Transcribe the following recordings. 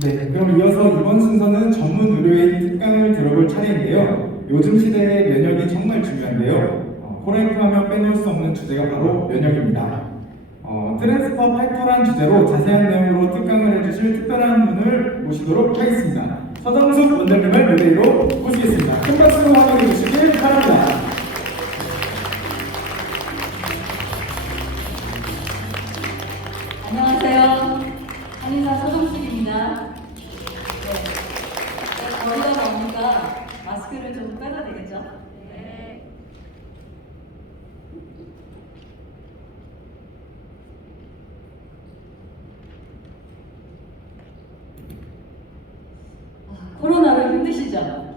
네, 그럼 이어서 이번 순서는 전문 의료인 특강을 들어볼 차례인데요. 요즘 시대의 면역이 정말 중요한데요. 코로나19 하면 빼놓을 수 없는 주제가 바로 면역입니다. 트랜스퍼 팩터란 주제로 자세한 내용으로 특강을 해주실 특별한 분을 모시도록 하겠습니다. 서정숙 원장님을 무대 위로 모시겠습니다. 큰 박수로 환영해 주시길 바랍니다. 안녕하세요. 한의사 서정숙입니다. 거리가 나오니까 마스크를 좀 빼야 되겠죠? 네. 코로나로 힘드시죠?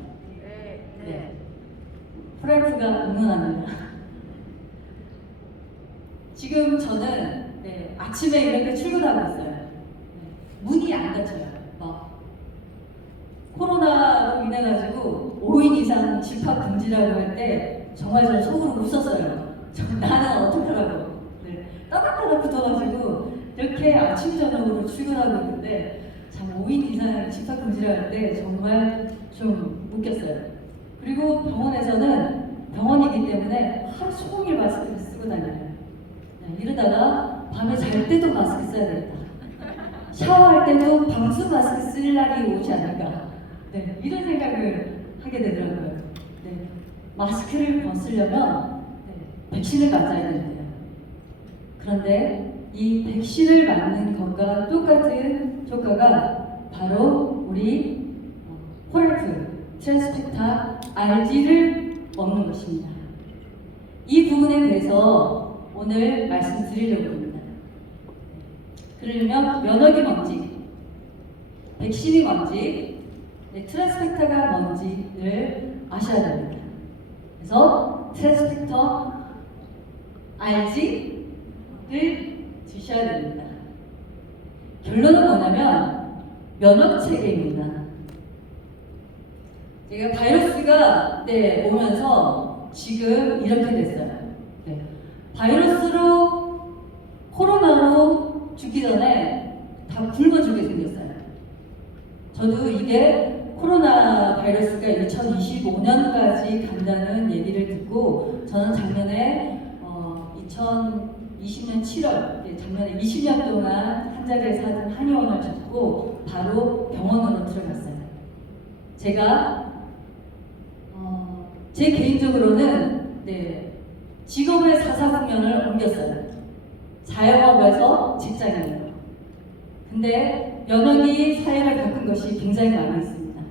네. 프라이프가 응원합니다. 지금 저는 아침에 이렇게 출근하고 있어요. 문이 안 닫혀요. 코로나로 인해가지고 5인 이상 집합 금지라고 할 때 정말 저는 속으로 웃었어요. 나는 어떡하라고. 따닥따닥 붙어가지고 이렇게 아침 저녁으로 출근하고 있는데 참 5인 이상 집합 금지라고 할 때 정말 좀 웃겼어요. 그리고 병원에서는 병원이기 때문에 하루 종일 마스크를 쓰고 다녀요. 이러다가 밤에 잘 때도 마스크 써야 되겠다. 샤워할 때도 방수 마스크 쓸 날이 오지 않을까. 이런 생각을 하게 되더라고요. 마스크를 벗으려면 백신을 맞아야 된대요. 그런데 이 백신을 맞는 것과 똑같은 효과가 바로 우리 코랄프 트랜스펙타 RG를 먹는 것입니다. 이 부분에 대해서 오늘 말씀드리려고 합니다. 그러려면 면역이 뭔지, 백신이 뭔지, 트랜스펙터가 뭔지를 아셔야 됩니다. 그래서 트랜스펙터 RG를 드셔야 됩니다. 결론은 뭐냐면 면역 체계입니다. 제가 바이러스가 오면서 지금 이렇게 됐어요. 바이러스로 코로나로 죽기 전에 다 굶어 죽게 생겼어요. 저도 이게 코로나 바이러스가 2025년까지 간다는 얘기를 듣고 저는 작년에 2020년 7월 작년에 20년 동안 한 자리에서 하던 한의원을 접고 바로 병원으로 들어갔어요. 제가 제 개인적으로는 직업의 사사구면을 옮겼어요. 자영업에서 직장인이에요. 근데 면역이 사회를 바꾼 것이 굉장히 많이 있습니다.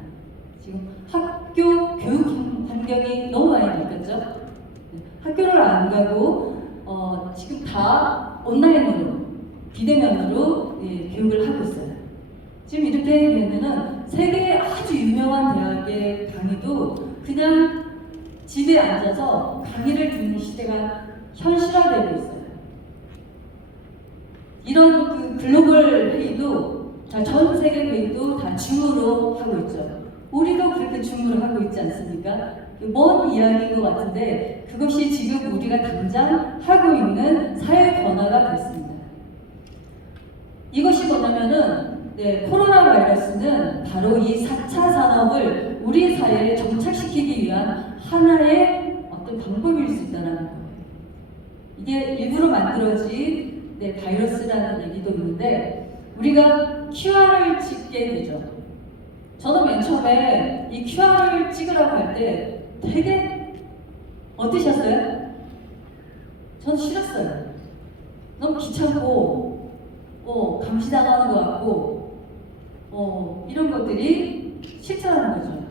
지금 학교 교육 환경이 너무 많이 바뀌었죠. 학교를 안 가고 지금 다 온라인으로 비대면으로 교육을 하고 있어요. 지금 이렇게 되면은 세계의 아주 유명한 대학의 강의도 그냥 집에 앉아서 강의를 듣는 시대가 현실화되고 있어요. 이런 그 글로벌 회의도 전 세계 회의도 다 줌으로 하고 있죠. 우리도 그렇게 줌으로 하고 있지 않습니까? 먼 이야기인 것 같은데 그것이 지금 우리가 당장 하고 있는 사회 변화가 됐습니다. 이것이 뭐냐면은 코로나 바이러스는 바로 이 4차 산업을 우리 사회에 정착시키기 위한 하나의 어떤 방법일 수 있다는 거예요. 이게 일부러 만들어진 바이러스라는 얘기도 있는데 우리가 QR을 찍게 되죠. 저는 맨 처음에 이 QR을 찍으라고 할 때 되게 어떠셨어요? 전 싫었어요. 너무 귀찮고 감시당하는 것 같고 이런 것들이 싫다는 거죠.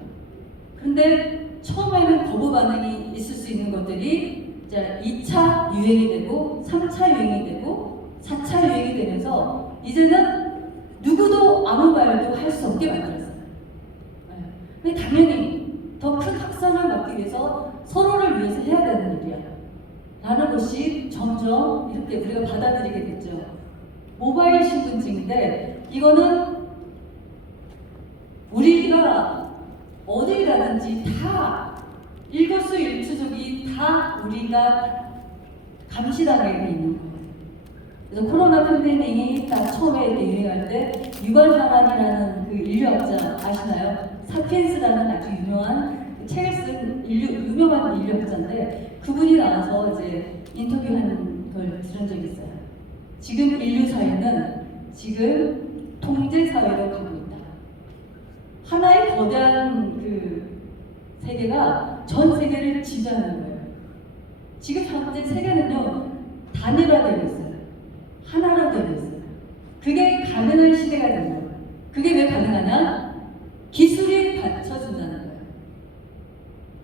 근데 처음에는 거부 반응이 있을 수 있는 것들이 이제 2차 유행이 되고 3차 유행이 되고 4차 유행이 되면서 이제는 누구도 아무 말도 할 수 없게 만들었어요. 근데 당연히 더 큰 확산을 막기 위해서 서로를 위해서 해야 되는 일이야 라는 것이 점점 이렇게 우리가 받아들이게 됐죠. 모바일 신분증인데 이거는 우리가 어딜 가든지 다 일거수일투족이 다 우리가 감시당하게 있는 거예요. 그래서 코로나 팬데믹이 딱 처음에 이렇게 유행할 때 유발 하란이라는 그 인류학자 아시나요? 사피엔스라는 아주 유명한 책을 쓴 유명한 인류학자인데 그분이 나와서 이제 인터뷰한 걸 들은 적이 있어요. 지금 인류 사회는 지금 통제 사회로 가고 있다. 하나의 거대한 그 세계가 전 세계를 지배하는 거예요. 지금 현재 세계는요 단일화되고 있어요. 하나로 되고 있어요. 그게 가능한 시대가 된 거예요. 그게 왜 가능하냐? 기술이 받쳐준다는 거예요.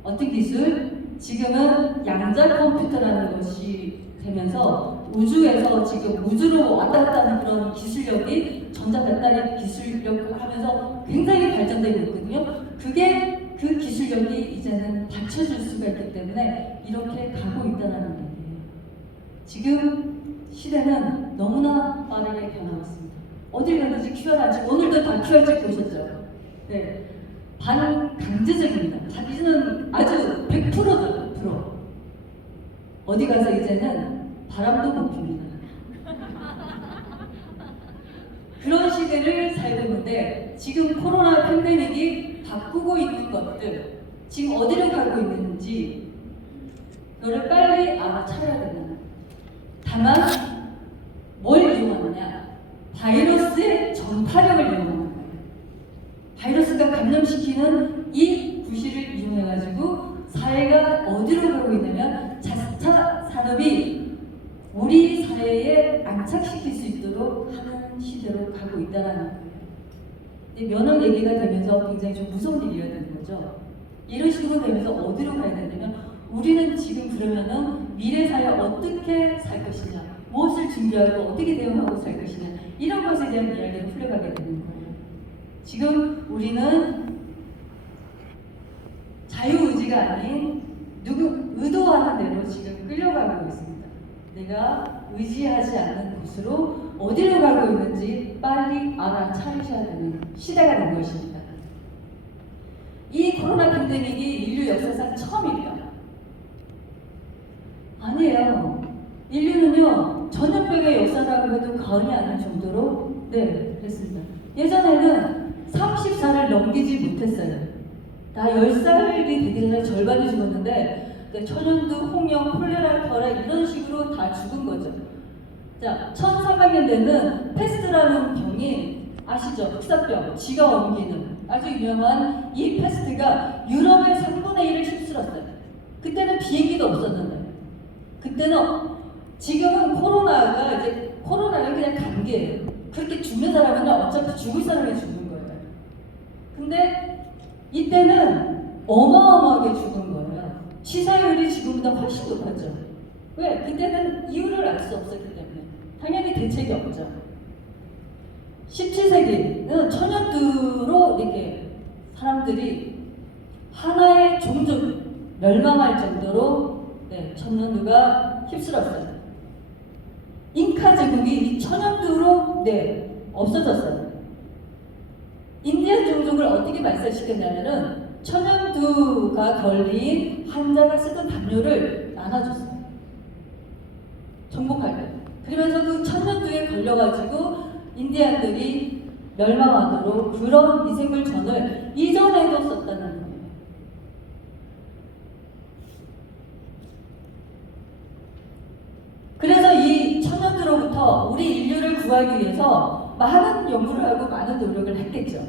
어떤 기술? 지금은 양자 컴퓨터라는 것이 되면서 우주에서 지금 우주로 왔다 갔다 하는 그런 기술력이 전자 배터리 기술력을 하면서 굉장히 발전되고 있거든요. 그게 그 기술력이 이제는 받쳐줄 수가 있기 때문에 이렇게 가고 있다는 얘기예요. 지금 시대는 너무나 빠르게 변하고 있습니다. 어딜 가든지 QR 찍고 오늘도 다 QR 찍고 오셨죠? 네. 반강제적입니다. 이제는 아주 100%죠. 100%. 어디 가서 이제는 바람도 못 핍니다. 그런 시대를 살고 있는데 지금 코로나 팬데믹이 바꾸고 있는 것들 지금 어디로 가고 있는지 너를 빨리 알아차려야 된다. 다만 뭘 이용하느냐? 바이러스의 전파력을 이용하는 거예요. 바이러스가 감염시키는 이 부실을 이용해가지고 사회가 어디로 가고 있냐면 자차 산업이 우리 사회에 안착시킬 수 있도록 하는 시대로 가고 있다는 거예요. 면역 얘기가 되면서 굉장히 좀 무서운 일이어야 되는 거죠. 이런 식으로 되면서 어디로 가야 되냐면 우리는 지금 그러면은 미래 사회 어떻게 살 것이냐, 무엇을 준비하고 어떻게 대응하고 살 것이냐 이런 것에 대한 이야기를 풀려가게 되는 거예요. 지금 우리는 자유의지가 아닌 의도하는 대로 지금 끌려가고 있습니다. 내가 의지하지 않는 곳으로 어디로 가고 있는지 빨리 알아차리셔야 되는 시대가 된 것입니다. 이 코로나 팬데믹이 인류 역사상 처음입니다. 아니에요. 인류는요 전염병의 역사라고 해도 과언이 아닐 정도로 그랬습니다. 예전에는 30살을 넘기지 못했어요. 다 10살이 되기 전에 절반이 죽었는데 천연두, 홍역, 콜레라, 벼라 이런 식으로 다 죽은 거죠. 자, 1300년대는 패스트라는 병이 아시죠? 흑사병, 쥐가 옮기는 아주 유명한 이 패스트가 유럽의 3분의 1을 휩쓸었어요. 그때는 비행기도 없었는데 그때는 지금은 코로나는 그냥 감기예요. 그렇게 죽는 사람은 어차피 죽을 사람이 죽는 거예요. 근데 이때는 어마어마하게 죽은 거예요. 치사율이 지금보다 훨씬 높았죠. 왜? 그때는 이유를 알 수 없었기 때문에. 당연히 대책이 없죠. 17세기는 천연두로 이렇게 사람들이 하나의 종족 멸망할 정도로 천연두가 휩쓸었어요. 잉카 제국이 이 천연두로 없어졌어요. 인디안 종족을 어떻게 말살시켰냐면은 천연두가 걸린 환자가 쓰던 담요를 나눠줬어요. 정복할 때. 그러면서 그 천연두에 걸려가지고 인디안들이 멸망하도록 그런 미생물전을 이전에도 썼다는 거예요. 그래서 이 천연두로부터 우리 인류를 구하기 위해서 많은 연구를 하고 많은 노력을 했겠죠.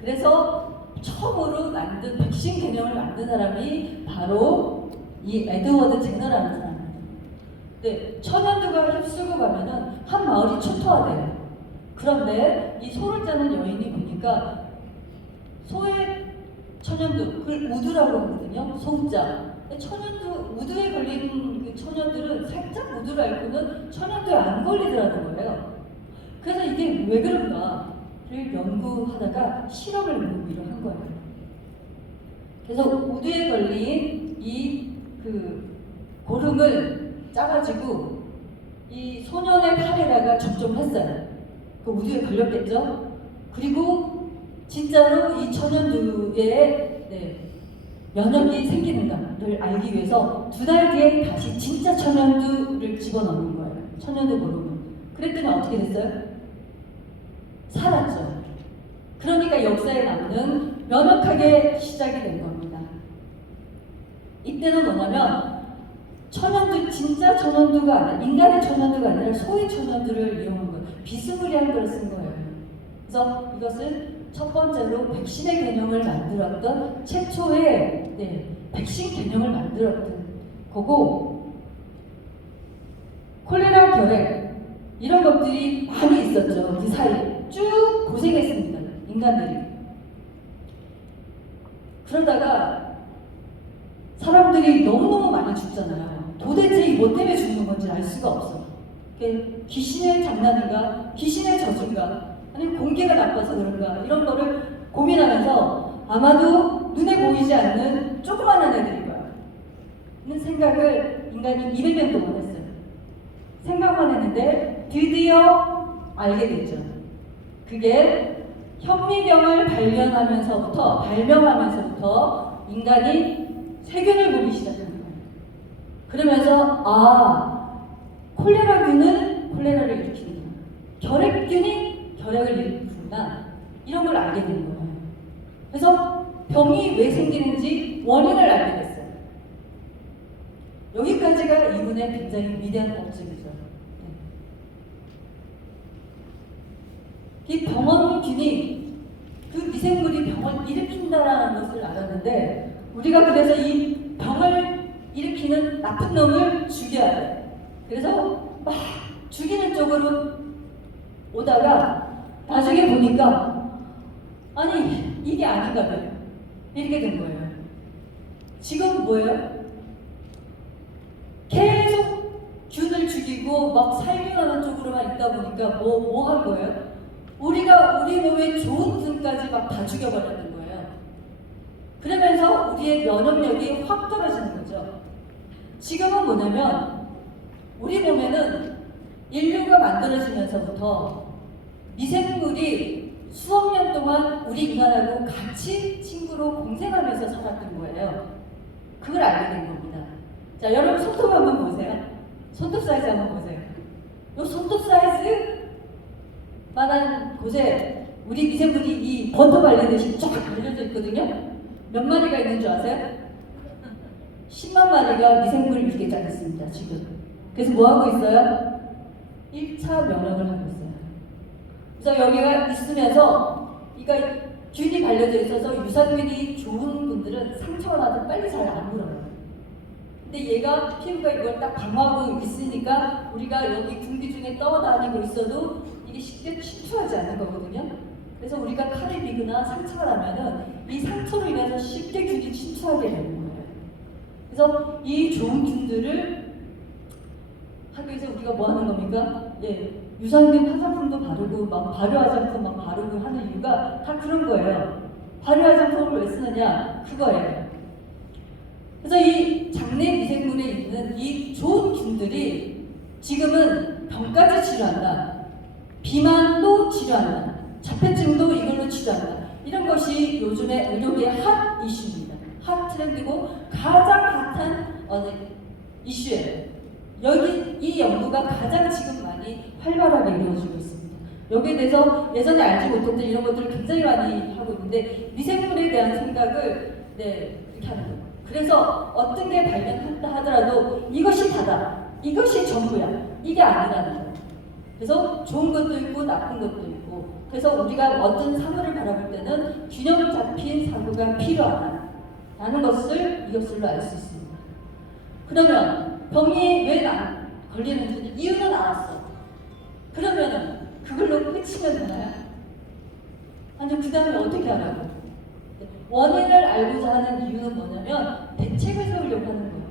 그래서 처음으로 만든 백신 개념을 만든 사람이 바로 이 에드워드 제너라는 사람입니다. 천연두가 휩쓸고 가면은 한 마을이 초토화돼요. 그런데 이 소를 짜는 여인이 보니까 소의 천연두, 그걸 우두라고 하거든요. 소자. 우두에 걸린 그 천연들은 살짝 우두를 앓고는 천연두에 안 걸리더라는 거예요. 그래서 이게 왜 그런가를 연구하다가 실험을 연구를 한 거예요. 그래서 우두에 걸린 이 고름을 짜가지고 이 소년의 팔에다가 접종했어요. 그 우두에 걸렸겠죠? 그리고 진짜로 이 천연두에 면역이 생기는가를 알기 위해서 2달 뒤에 다시 진짜 천연두를 집어넣는 거예요. 천연두 고름을. 그랬더니 어떻게 됐어요? 살았죠. 그러니까 역사에 남는 명확하게 시작이 된 겁니다. 이때는 뭐냐면 천연두, 진짜 천연두가 아니라 인간의 천연두가 아니라 소의 천연두를 이용한 거예요. 비스무리한 걸 쓴 거예요. 그래서 이것은 첫 번째로 백신의 개념을 만들었던 최초의 백신 개념을 만들었던 거고, 콜레라, 결핵 이런 것들이 많이 있었죠. 그 사이에 쭉 고생했습니다. 인간들이. 그러다가 사람들이 너무너무 많이 죽잖아요. 도대체 뭐 때문에 죽는 건지 알 수가 없어. 귀신의 장난인가? 귀신의 저주인가? 아니면 공기가 나빠서 그런가? 이런 거를 고민하면서 아마도 눈에 보이지 않는 조그만한 애들일 거야. 는 생각을 인간이 200년 동안 했어요. 생각만 했는데 드디어 알게 됐죠. 그게 현미경을 발명하면서부터 인간이 세균을 보기 시작한 거예요. 그러면서 콜레라균은 콜레라를 일으키는구나, 결핵균이 결핵을 일으키는구나, 이런 걸 알게 된 거예요. 그래서 병이 왜 생기는지 원인을 알게 됐어요. 여기까지가 이분의 굉장히 위대한 업적이죠. 이 병원균이 그 미생물이 병을 일으킨다라는 것을 알았는데, 우리가 그래서 이 병을 일으키는 나쁜 놈을 죽여야 돼. 그래서 막 죽이는 쪽으로 오다가 나중에 보니까 아니 이게 아닌가 봐요. 이렇게 된 거예요. 지금 뭐예요? 계속 균을 죽이고 막 살균하는 쪽으로만 있다 보니까 뭐 한 거예요? 우리가 우리 몸에 좋은 균까지 막 다 죽여버렸는 거예요. 그러면서 우리의 면역력이 확 떨어지는 거죠. 지금은 뭐냐면 우리 몸에는 인류가 만들어지면서부터 미생물이 수억 년 동안 우리 인간하고 같이 친구로 공생하면서 살았던 거예요. 그걸 알게 된 겁니다. 자, 여러분 손톱 한번 보세요. 손톱 사이즈 한번 보세요. 이 손톱 사이즈 만한 곳에 우리 미생물이 이 버터 발리듯이 쫙 발려져 있거든요. 몇 마리가 있는 줄 아세요? 10만 마리가 미생물을 이렇게 짜 있습니다, 지금. 그래서 뭐 하고 있어요? 1차 면역을 하고 있어요. 그래서 여기가 있으면서 균이 발려져 있어서 유산균이 좋은 분들은 상처가 나도 빨리 잘 안 물어요. 근데 얘가 피부가 이걸 딱 방어하고 있으니까 우리가 여기 공기 중에 떠다니고 있어도 이게 쉽게 침투하지 않는 거거든요. 그래서 우리가 칼이 비거나 상처가 나면은 이 상처로 인해서 쉽게 균이 침투하게 되는 거예요. 그래서 이 좋은 균들을 하기 위해서 우리가 뭐 하는 겁니까? 유산균 화장품도 바르고 막 발효 화장품 막 바르고 하는 이유가 다 그런 거예요. 발효 화장품을 왜 쓰느냐? 그거예요. 그래서 이 장내 미생물에 있는 이 좋은 균들이 지금은 병까지 치료한다. 비만도 치료한다. 자폐증도 이걸로 치료한다. 이런 것이 요즘의 의료계의 핫 이슈입니다. 핫 트렌드고 가장 핫한 이슈예요. 여기 이 연구가 가장 지금 많이 활발하게 이루어지고 있습니다. 여기에 대해서 예전에 알지 못했던 이런 것들을 굉장히 많이 하고 있는데 미생물에 대한 생각을 이렇게 하는 거예요. 그래서 어떤 게 발견한다 하더라도 이것이 다다, 이것이 전부야, 이게 아니라는 거예요. 그래서 좋은 것도 있고 나쁜 것도 있고, 그래서 우리가 어떤 사물을 바라볼 때는 균형 잡힌 사고가 필요하다라는 것을 이것으로 알 수 있습니다. 그러면 병이 왜 걸리는지 이유는 알았어. 그러면은 그걸로 끝이면 되나요? 아니, 그 다음에 어떻게 하라고? 원인을 알고자 하는 이유는 뭐냐면 대책을 세우려고 하는 거예요.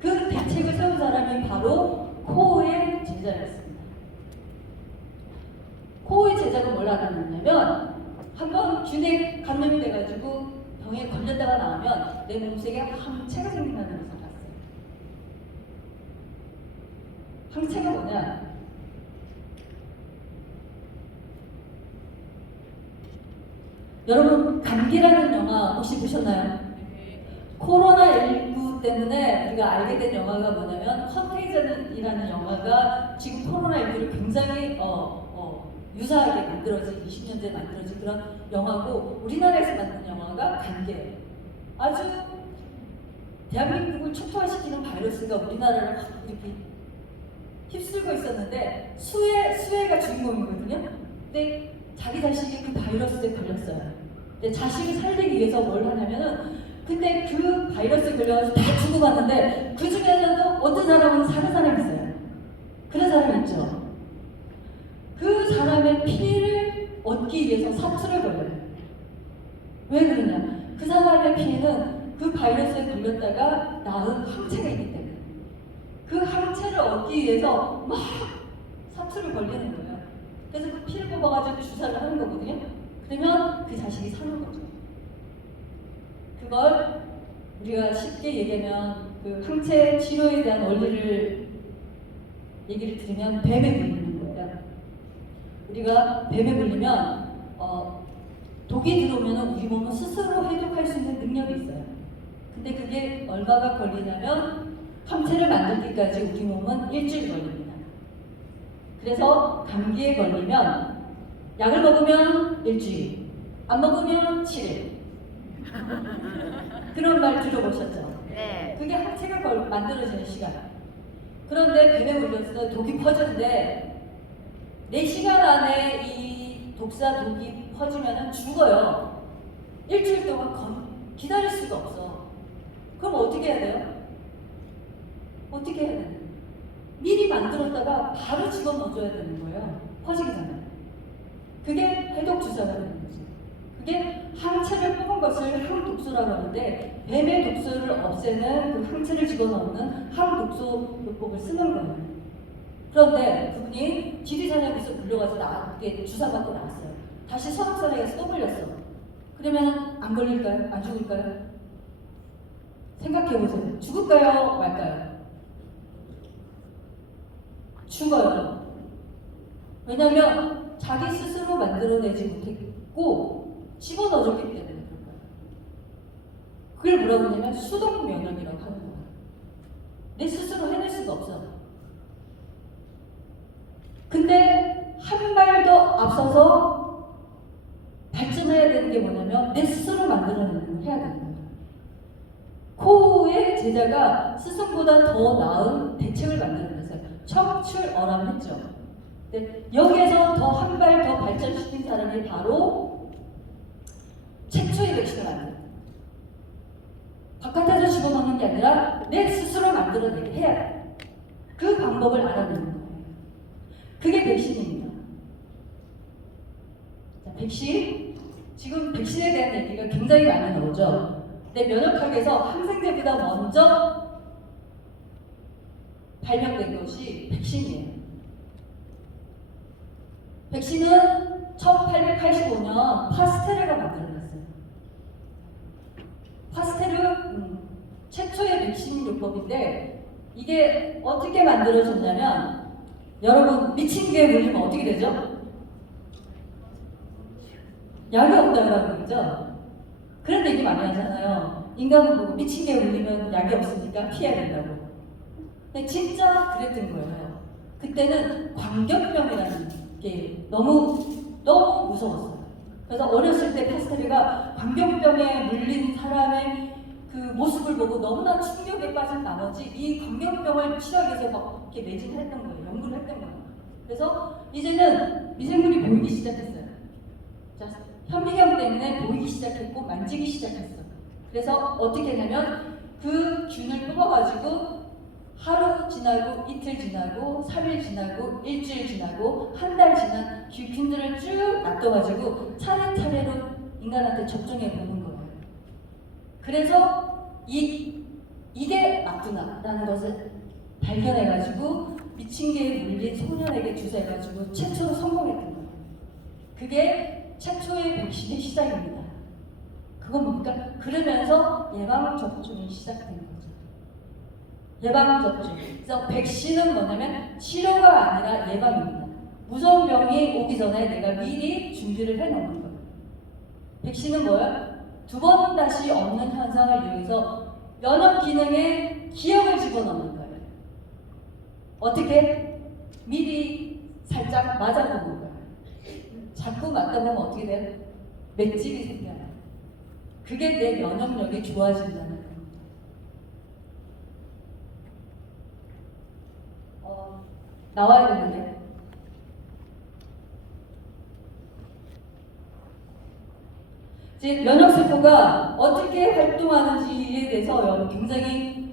그 대책을 세운 사람이 바로 코우의 제자였습니다. 코우의 제자가 뭘 알았냐면 한번 균에 감염이 돼가지고 병에 걸렸다가 나오면 내 몸속에 항체가 생긴다는 것을 봤어요. 항체가 뭐냐? 여러분 감기라는 영화 혹시 보셨나요? 코로나19 때문에 우리가 알게 된 영화가 뭐냐면 컨테이전이라는 영화가 지금 코로나19를 굉장히 유사하게 만들어진 20년대에 만들어진 그런 영화고 우리나라에서 만든 영화가 감기예요. 아주 대한민국을 초토화시키는 바이러스가 우리나라를 확 이렇게 휩쓸고 있었는데 수혜가 주인공이거든요. 근데 자기 자식이 그 바이러스에 걸렸어요. 근데 자식을 살리기 위해서 뭘 하냐면은 근데 그 바이러스에 걸려가지고 다 죽어가는데 그 중에서도 어떤 사람은 사는 사람이 있어요. 그런 사람이 있죠. 그 사람의 피를 얻기 위해서 사투를 걸려요. 왜 그러냐? 그 사람의 피는 그 바이러스에 걸렸다가 낳은 항체가 있기 때문에 그 항체를 얻기 위해서 막 사투를 걸리는 거예요. 그래서 그 피를 뽑아가지고 주사를 하는 거거든요. 그러면 그 자식이 사는 거죠. 그걸 우리가 쉽게 얘기하면 그 항체 치료에 대한 원리를 얘기를 들으면 뱀에 물리는 거예요. 우리가 뱀에 물리면 독이 들어오면 우리 몸은 스스로 해독할 수 있는 능력이 있어요. 근데 그게 얼마가 걸리냐면 항체를 만들기까지 우리 몸은 일주일 걸립니다. 그래서 감기에 걸리면 약을 먹으면 일주일, 안 먹으면 7일. 그런 말 들어보셨죠? 네. 그게 항체가 만들어지는 시간. 그런데 뱀에 물렸을 때 독이 퍼졌는데 4시간 안에 이 독이 퍼지면 죽어요. 일주일 동안 기다릴 수가 없어. 그럼 어떻게 해야 돼요? 어떻게 해야 되나요? 미리 만들었다가 바로 집어넣어줘야 되는 거예요. 퍼지기 전에. 그게 해독 주사가 되는 거죠. 그게 항체를 뽑은 것을 항독소라고 하는데 뱀의 독소를 없애는 그 항체를 집어넣는 항독소요법을 쓰는 거예요. 그런데 그분이 지리산역에서 물려가지고 이렇게 주사 맞고 나왔어요. 다시 설악산에 가서 또 물렸어. 그러면 안 걸릴까요? 안 죽을까요? 생각해보세요. 죽을까요? 말까요? 죽어요. 왜냐면 자기 스스로 만들어내지 못했고 집어넣어줬기 때문에 그런 거예요. 그걸 뭐라고 하냐면 수동 면역이라고 하는 거예요. 내 스스로 해낼 수가 없어. 근데 한 발 더 앞서서 발전해야 되는 게 뭐냐면 내 스스로 만들어내는 걸 해야 되는 거예요. 코우의 제자가 스승보다 더 나은 대책을 만들어냈어요. 척출어람했죠. 네, 여기에서 더 한 발 더 발전시킨 사람이 바로 최초의 백신을 만들어요. 바깥에서 집어넣는 게 아니라 내 스스로 만들어내게 해야 돼. 그 방법을 알아내는 거예요. 그게 백신입니다. 자, 백신. 지금 백신에 대한 얘기가 굉장히 많이 나오죠. 근데 면역학에서 항생제보다 먼저 발명된 것이 백신이에요. 백신은 1885년 파스테르가 만들어냈어요. 파스테르 최초의 백신 요법인데 이게 어떻게 만들어졌냐면 여러분 미친 개에 물리면 어떻게 되죠? 약이 없다고 그러죠? 그런 얘기 많이 하잖아요. 인간은 보고 미친 개에 물리면 약이 없으니까 피해야 된다고. 근데 진짜 그랬던 거예요. 그때는 광견병이라는 게 너무 무서웠어요. 그래서 어렸을 때 파스테르가 광견병에 물린 사람의 그 모습을 보고 너무나 충격에 빠진 나머지 이 광견병을 치료하기 위해서 막 이렇게 매진을 했던 거예요. 연구를 했던 거예요. 그래서 이제는 미생물이 보이기 시작했어요. 자, 현미경 때문에 보이기 시작했고 만지기 시작했어. 그래서 어떻게 했냐면 그 균을 뽑아가지고 하루 지나고 이틀 지나고 3일 지나고 일주일 지나고 한 달 지난 균들을 쭉 놔둬가지고 차례차례로 인간한테 접종해 보는 거예요. 그래서 이게 맞구나라는 것을 발견해가지고 미친 개에 물린 소년에게 주사해가지고 최초로 성공했던 거예요. 그게 최초의 백신의 시작입니다. 그건 뭡니까? 그러면서 예방접종이 시작된 거죠. 예방접종. 그래서 백신은 뭐냐면 치료가 아니라 예방입니다. 무서운 병이 오기 전에 내가 미리 준비를 해놓는 거예요. 백신은 뭐예요? 두 번 다시 없는 현상을 위해서 면역 기능에 기억을 집어넣는 거예요. 어떻게? 미리 살짝 맞아보는 거예요. 자꾸 맞다 보면 어떻게 돼요? 맷집이 생겨요. 그게 내 면역력이 좋아진다는 거예요. 나와야 되는데. 이제 면역세포가 어떻게 활동하는지에 대해서 굉장히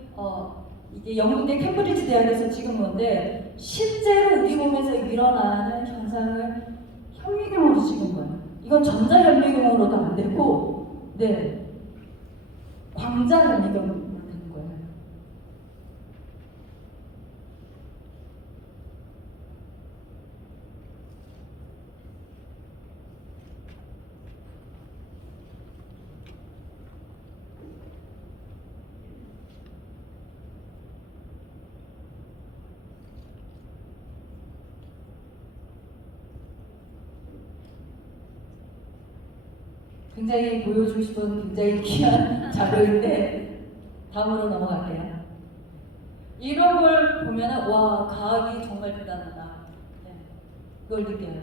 이게 영국의 캠브리지 대학에서 찍은 건데 실제로 우리 몸에서 일어나는 현상을 현미경으로 찍은 거예요. 이건 전자현미경으로도 안 되고, 네, 광자현미경으로 되는 거예요. 굉장히 보여주고 싶은 굉장히 귀한 자료인데 다음으로 넘어갈게요. 이런 걸 보면은 와, 과학이 정말 대단하다. 네, 그걸 느껴요.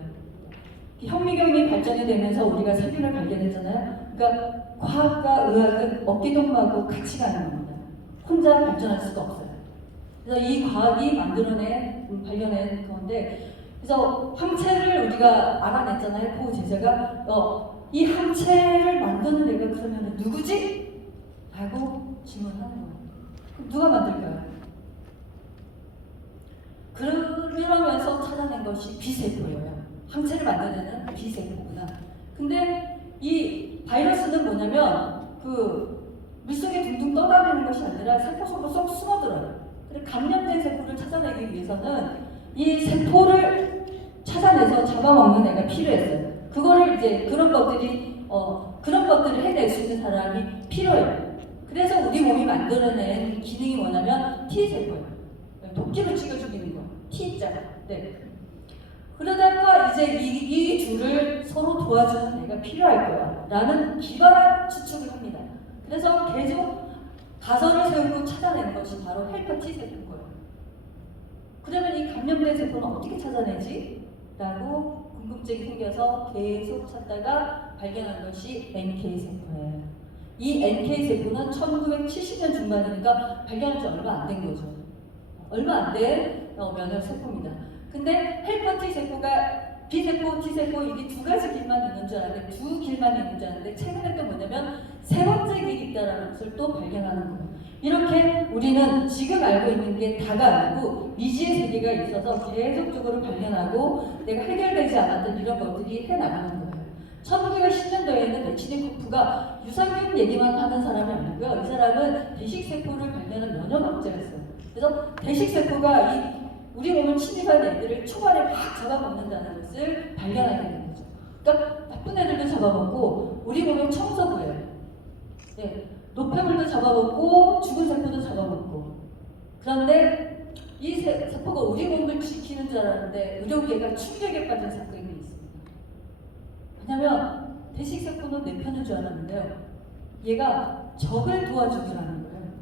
현미경이 발전이 되면서 우리가 세균을 발견했잖아요. 그러니까 과학과 의학은 어깨동무하고 같이 가는 겁니다. 혼자 발전할 수가 없어요. 그래서 이 과학이 발견한 건데, 그래서 항체를 우리가 알아냈잖아요. 그 제자가 이 항체를 만드는 애가 그러면 누구지? 라고 질문하는 거예요. 그럼 누가 만들까요? 그러면서 찾아낸 것이 B세포예요. 항체를 만드는 애는 B세포구나. 근데 이 바이러스는 뭐냐면 물속에 둥둥 떠다니는 것이 아니라 세포 속으로 쏙 숨어들어요. 그래서 감염된 세포를 찾아내기 위해서는 이 세포를 찾아내서 잡아먹는 애가 필요했어요. 그거를 이제 그런 것들을 해낼 수 있는 사람이 필요해요. 그래서 우리 몸이 만들어낸 기능이 뭐냐면 T세포예요. 도끼로 찍어 죽이는 거. T자. 네. 그러다가 이제 이 둘을 서로 도와주는 애가 필요할 거야. 라는 기발한 추측을 합니다. 그래서 계속 가설을 세우고 찾아내는 것이 바로 헬퍼 T세포인 거예요. 그러면 이 감염된 세포는 어떻게 찾아내지? 라고 궁금증이 생겨서 계속 찾다가 발견한 것이 NK세포예요. 이 NK세포는 1970년 중반이니까 발견한 지 얼마 안 된 거죠. 얼마 안 된 면역세포입니다. 근데 헬퍼 T세포가 B세포, T세포 이게 두 가지 길만 있는 줄 알았는데 두 길만 있는 줄 알았는데 최근에 또 뭐냐면 세 번째 길이 있다는 것을 또 발견하는 거예요. 이렇게 우리는 지금 알고 있는 게 다가 아니고 미지의 세계가 있어서 계속적으로 발견하고 내가 해결되지 않았던 이런 것들이 해나가는 거예요. 1910년도에는 메치니코프가 유산균 얘기만 하는 사람이 아니고요. 이 사람은 대식세포를 발견한 면역학자였어요. 그래서 대식세포가 우리 몸을 침입한 애들을 초반에 막 잡아먹는다는 것을 발견하게 된 거죠. 그러니까 나쁜 애들도 잡아먹고 우리 몸의 청소부예요. 네, 노폐물도 잡아먹고 죽은 세포도 잡아먹고. 그런데 이 세포가 우리 몸을 지키는 줄 알았는데 의료계가 충격에 빠진 사건이 있습니다. 왜냐하면 대식세포는 내 편인 줄 알았는데요. 얘가 적을 도와주기라는 거예요.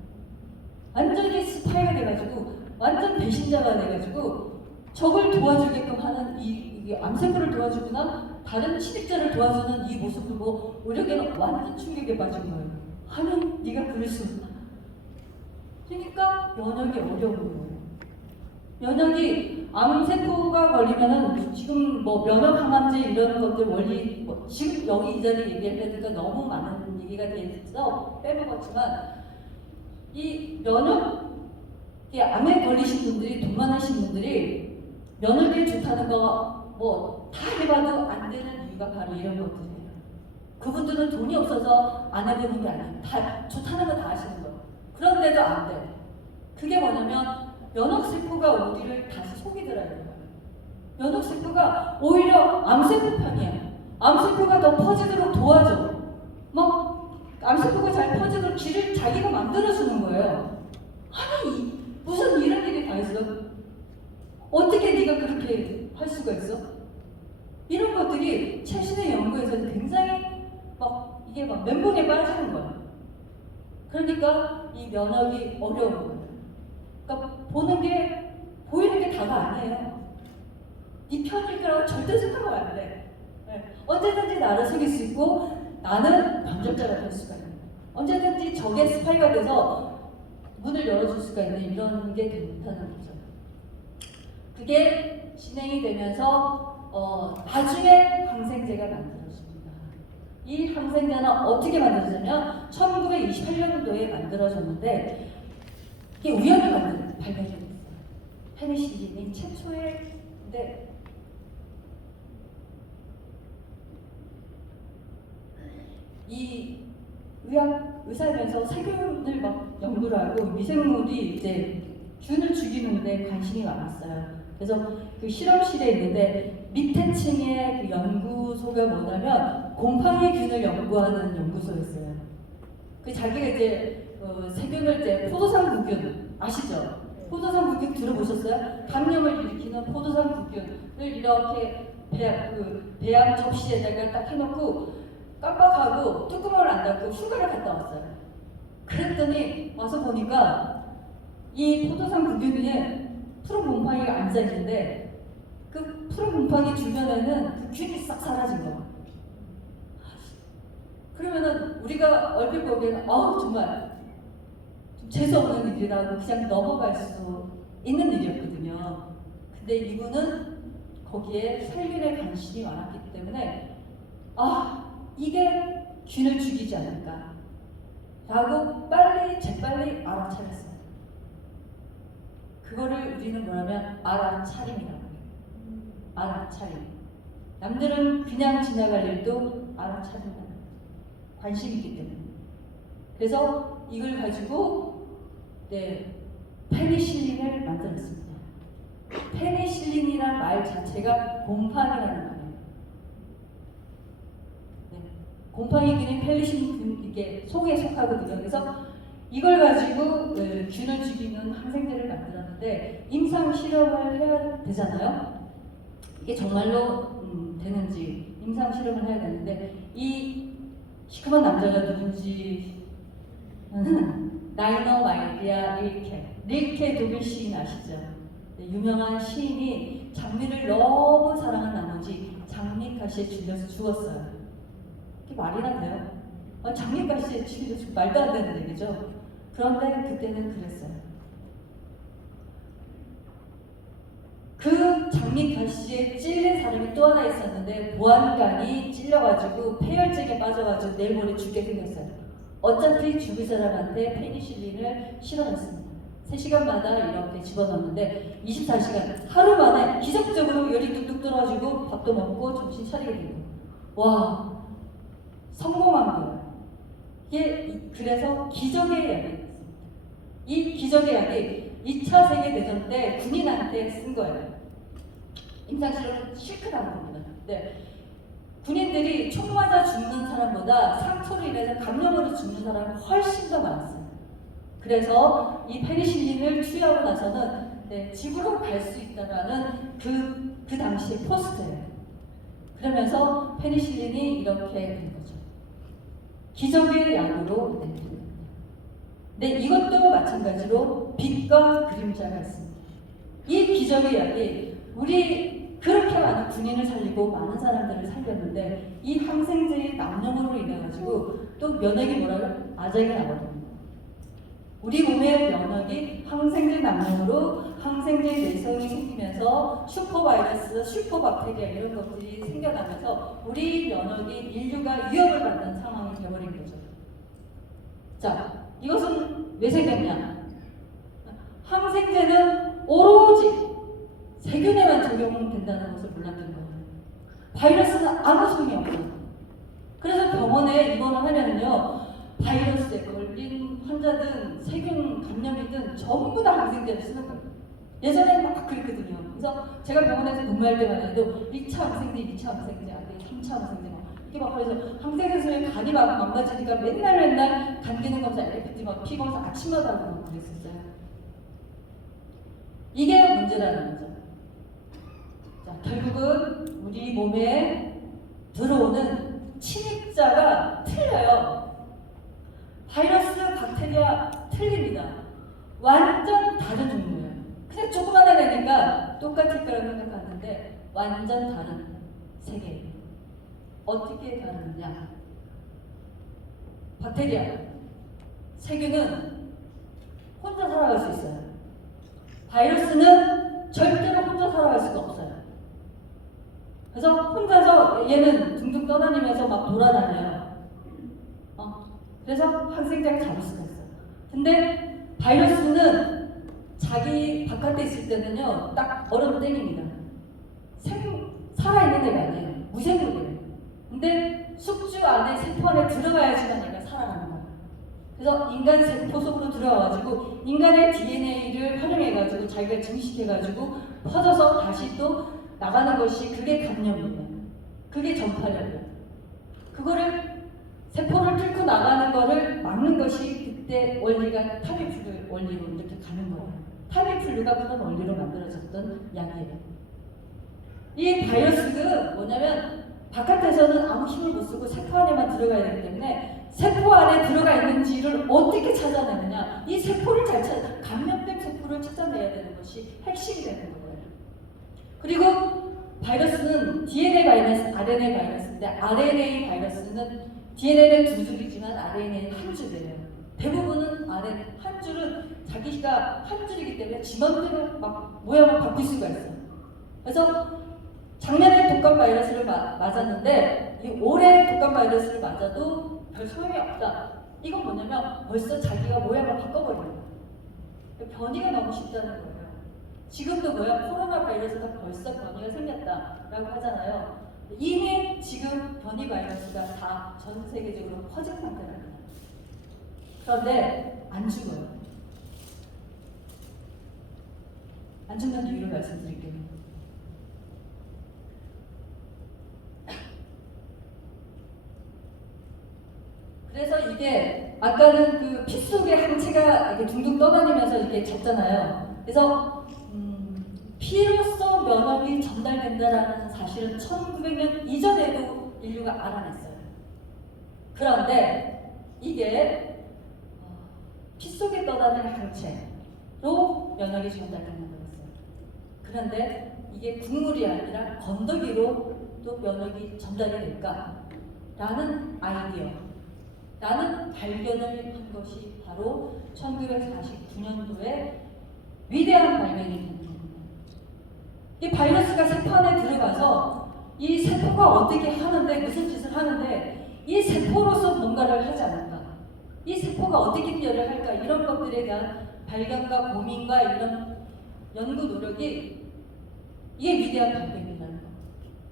완전히 스파이가 돼가지고 완전 배신자가 돼가지고 적을 도와주게끔 하는 이 암세포를 도와주거나 다른 침입자를 도와주는 이 모습을 보고 의료계는 완전 충격에 빠진 거예요. 하면 네가 그럴 수 없나? 그러니까 면역이 어려운 거예요. 면역이 암세포가 걸리면은 지금 면역 항암제 이런 것들 원리 지금 여기 이 자리에 얘기하려니까 너무 많은 얘기가 돼서 빼먹었지만 이 면역 암에 걸리신 분들이 돈 많으신 분들이 면역이 좋다는 거 다 해봐도 안 되는 이유가 바로 이런 것들이에요. 그분들은 돈이 없어서 안 해보는 게 아니에요. 다 좋다는 거 다 아시는 거. 그런데도 안 돼. 그게 뭐냐면 면역세포가 우리를 다시 속이더라는 거예요. 면역세포가 오히려 암세포 편이야. 암세포가 더 퍼지도록 도와줘. 암세포가 잘 퍼지도록 길을 자기가 만들어주는 거예요. 아니 무슨 이런 일이 다 있어? 어떻게 네가 그렇게 할 수가 있어? 이런 것들이 최신의 연구에서는 굉장히 이게 멘붕에 빠지는 거야. 그러니까 이 면역이 어려운 거예요. 그러니까 보이는 게 다가 아니에요. 네 편일 거라고 절대 생각하면 안 돼. 네. 언제든지 나를 속일 수 있고 나는 관절자가 될 수가 있는 거예요. 언제든지 적의 스파이가 돼서 문을 열어줄 수가 있는 이런 게 된다는 거죠. 그게 진행이 되면서 나중에 항생제가 만들어집니다. 이 항생제는 어떻게 만들어졌냐면 1928년도에 만들어졌는데 이게 우연히 발견이 됐어요. 페니실린이 최초의 근데 이 의사면서 세균을 막 연구를 하고 미생물이 이제 균을 죽이는데 관심이 많았어요. 그래서 그 실험실에 있는데 밑에 층의 그 연구소가 뭐냐면 곰팡이 균을 연구하는 연구소였어요. 그 자기가 이제 세균을 이제 포도상구균 아시죠? 포도상구균 들어보셨어요? 감염을 일으키는 포도상구균을 이렇게 배양 접시에다가 딱 해놓고 깜빡하고 뚜껑을 안 닫고 휴가를 갔다 왔어요. 그랬더니 와서 보니까 이 포도상구균에 푸른 곰팡이가 앉아있는데 그 푸른 곰팡이 주변에는 그 균이 싹 사라진 거야. 그러면은 우리가 얼핏 보기에는 정말 좀 재수없는 일이라고 그냥 넘어갈 수 있는 일이었거든요. 근데 이분은 거기에 살균에 관심이 많았기 때문에 이게 균을 죽이지 않을까 라고 재빨리 알아차렸어요. 그거를 우리는 뭐냐면 알아차림이라고 해요. 알아차림. 남들은 그냥 지나갈 일도 알아차린다. 관심이 있기 때문에. 그래서 이걸 가지고 페니실린을 만들었습니다. 페니실린이라는 말 자체가 곰팡이라는 말이에요. 곰팡이균이 페니실린 이게 속에 속하거든요. 그래서 이걸 가지고 균을 죽이는 항생제를 만들었는데 임상 실험을 해야 되잖아요. 이게 정말로 되는지 임상 실험을 해야 되는데 이 시커먼 남자가 누군지 라이너 마이리아 릴케 독일 시인 아시죠? 유명한 시인이 장미를 너무 사랑한 나머지 장미가시에 질려서 죽었어요. 이게 말이나 돼요? 장미가시에 질려서 말도 안 되는 얘기죠. 그런데 그때는 그랬어요. 그 장미가시에 찔린 사람이 또 하나 있었는데 보안관이 찔려가지고 폐혈증에 빠져가지고 내일 모레 죽게 생겼어요. 어차피 죽을 사람한테 페니실린을 실어놨습니다. 3시간마다 이렇게 집어넣는데 24시간 하루 만에 기적적으로 열이 뚝뚝 떨어지고 밥도 먹고 정신 차리게 되고 와 성공한 거예요. 이게 그래서 기적의 약이 있습니다. 이 기적의 약이 2차 세계대전 때 군인한테 쓴 거예요. 임상실험은 실컷 한 겁니다. 군인들이 총 맞아 죽는 사람보다 상처로 인해서 감염으로 죽는 사람이 훨씬 더 많았어요. 그래서 이 페니실린을 투여하고 나서는 지구로 갈 수 있다라는 그 당시의 포스터예요. 그러면서 페니실린이 이렇게 된 거죠. 기적의 약으로 된 겁니다. 이것도 마찬가지로 빛과 그림자가 있습니다. 이 기적의 약이 우리 그렇게 많은 군인을 살리고 많은 사람들을 살렸는데 이 항생제의 남용으로 인해 가지고 또 면역이 아작이 나거든요. 우리 몸의 면역이 항생제 남용으로 항생제 내성이 생기면서 슈퍼바이러스, 슈퍼박테리아 이런 것들이 생겨나면서 우리 면역이 인류가 위협을 받는 상황이 되어버린 거죠. 자, 이것은 왜 생겼냐? 항생제는 오로지 세균에만 적용된다는 것을 몰랐던 거예요. 바이러스는 아무 소용이 없어요. 그래서 병원에 입원을 하면요, 바이러스에 걸린 환자든 세균 감염이든 전부 다 항생제를 쓰는 거예요. 예전에는 막 그랬거든요. 그래서 제가 병원에서 근무할 때만 해도 2차 항생제, 2차 항생제, 3차 항생제 이렇게 막 그래서 항생제 쓰면 간이 막 망가지니까 맨날 간 기능 검사, FT 막 피 검사 아침마다 하고 그랬었어요. 이게 문제라는 거죠. 자, 결국은 우리 몸에 들어오는 침입자가 틀려요. 바이러스 박테리아 틀립니다. 완전 다른 종류예요. 그냥 조그마한 애니까 똑같을 거라고 생각하는데 완전 다른 세계예요. 어떻게 다르느냐? 박테리아, 세균은 혼자 살아갈 수 있어요. 바이러스는 절대로 혼자 살아갈 수가 없어요. 그래서 혼자서 얘는 둥둥 떠다니면서 막 돌아다녀요. 그래서 항생제를 잡을 수가 있어요. 근데 바이러스는 자기 바깥에 있을 때는요, 딱 얼음 땡입니다. 살아있는 애가 아니에요. 무생물이에요. 근데 숙주 안에 세포 안에 들어가야지만 얘가 살아가는 거예요. 그래서 인간 세포 속으로 들어와가지고 인간의 DNA를 활용해가지고 자기가 증식해가지고 퍼져서 다시 또 나가는 것이 그게 감염이에요. 그게 전파력이에요. 그거를 세포를 뚫고 나가는 거를 막는 것이 그때 원리가 타미플루 원리로 이렇게 가는 거예요. 타미플루가 그런 원리로 만들어졌던 약이에요. 이 바이러스는 뭐냐면 바깥에서는 아무 힘을 못 쓰고 세포 안에만 들어가야 되기 때문에 세포 안에 들어가 있는지를 어떻게 찾아내느냐, 이 세포를 잘 감염된 세포를 찾아내야 되는 것이 핵심이 되는 거예요. 그리고 바이러스는 DNA 바이러스, RNA 바이러스인데 RNA 바이러스는 DNA는 두 줄이지만 RNA는 한 줄이에요. 대부분은 한 줄은 자기가 한 줄이기 때문에 지맘대로 막 모양을 바꿀 수가 있어요. 그래서 작년에 독감 바이러스를 맞았는데 이 올해 독감 바이러스를 맞아도 별 소용이 없다. 이건 뭐냐면 벌써 자기가 모양을 바꿔버려요. 변이가 너무 쉽다는 거예요. 지금도 코로나 바이러스가 벌써 변이가 생겼다라고 하잖아요. 이미 지금 변이 바이러스가 다 전 세계적으로 퍼진 상태랍니다. 그런데 안 죽어요. 안 죽는 이유를 말씀드릴게요. 그래서 이게 아까는 그 피 속에 항체가 이렇게 둥둥 떠다니면서 이렇게 잡잖아요. 그래서 피로써 면역이 전달된다라는 사실은 1900년 이전에도 인류가 알아냈어요. 그런데 이게 피 속에 떠다니는 항체로 면역이 전달되는 거였어요. 그런데 이게 국물이 아니라 건더기로 또 면역이 전달이 될까라는 아이디어, 라는 발견을 한 것이 바로 1949년도에 위대한 발명이 된 겁니다. 이 바이러스가 세포 안에 들어가서 이 세포가 어떻게 하는데, 무슨 짓을 하는데 이 세포로서 뭔가를 하지 않을까, 이 세포가 어떻게 뛰어를 할까, 이런 것들에 대한 발견과 고민과 이런 연구 노력이 이게 위대한 발견이라는 거.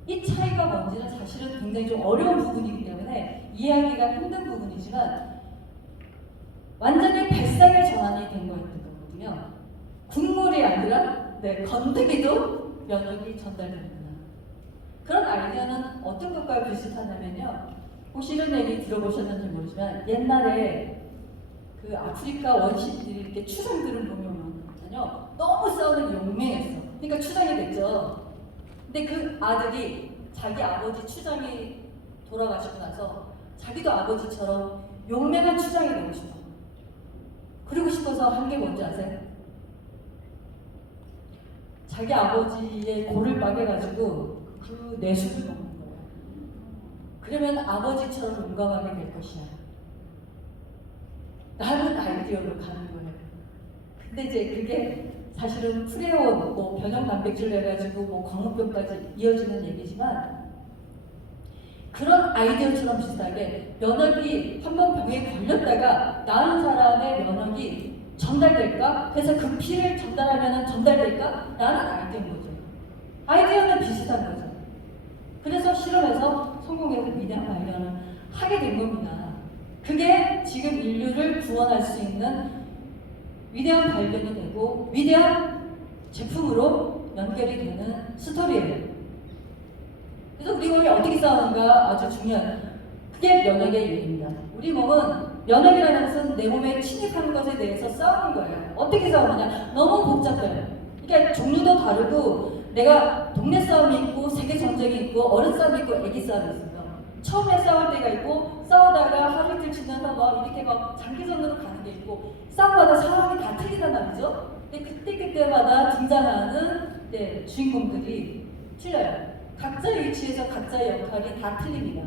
이 차이가 뭔지는 사실은 굉장히 좀 어려운 부분이기 때문에 이해하기가 힘든 부분이지만 완전히 발상의 전환이 된 거거든요. 국물이 아니라 건더기도 면역이 전달되는구나. 그런 아이디어는 어떤 것과 비슷하냐면요. 혹시 이런 얘기 들어보셨는지 모르지만 옛날에 그 아프리카 원시들이 이렇게 추상들을 보면요, 너무 싸우는 용맹했어. 그러니까 추장이 됐죠. 근데 그 아들이 자기 아버지 추장이 돌아가시고 나서 자기도 아버지처럼 용맹한 추장이 되고 싶어. 그러고 싶어서 한 게 뭔지 아세요? 자기 아버지의 골을 빠개가지고 그 내수를 먹는 거예요. 그러면 아버지처럼 용감하게 될 것이야. 라는 아이디어로 가는 거예요. 근데 이제 그게 사실은 프레온, 변형 단백질 해가지고 광우병까지 이어지는 얘기지만, 그런 아이디어처럼 비슷하게 면역이 한번 병에 걸렸다가 나은 사람의 면역이 전달될까? 그래서 그 피를 전달하면 전달될까? 라는 아이디어인 거죠. 아이디어는 비슷한 거죠. 그래서 실험에서 성공해서 위대한 발견을 하게 된 겁니다. 그게 지금 인류를 구원할 수 있는 위대한 발견이 되고 위대한 제품으로 연결이 되는 스토리예요. 그래서 우리 몸이 어떻게 싸우는가 아주 중요한, 그게 면역의 이유입니다. 우리 몸은 면역이라는 것은 내 몸에 침입하는 것에 대해서 싸우는 거예요. 어떻게 싸우느냐? 너무 복잡해요. 그러니까 종류도 다르고, 내가 동네 싸움이 있고 세계 전쟁이 있고 어른 싸움이 있고 애기 싸움이 있어요. 처음에 싸울 때가 있고 싸우다가 하루 이틀 지나서 막 이렇게 막 장기전으로 가는 게 있고 싸움마다 상황이 다 틀리단 말이죠. 근데 그때마다 등장하는 주인공들이 틀려요. 각자의 위치에서 각자의 역할이 다 틀립니다.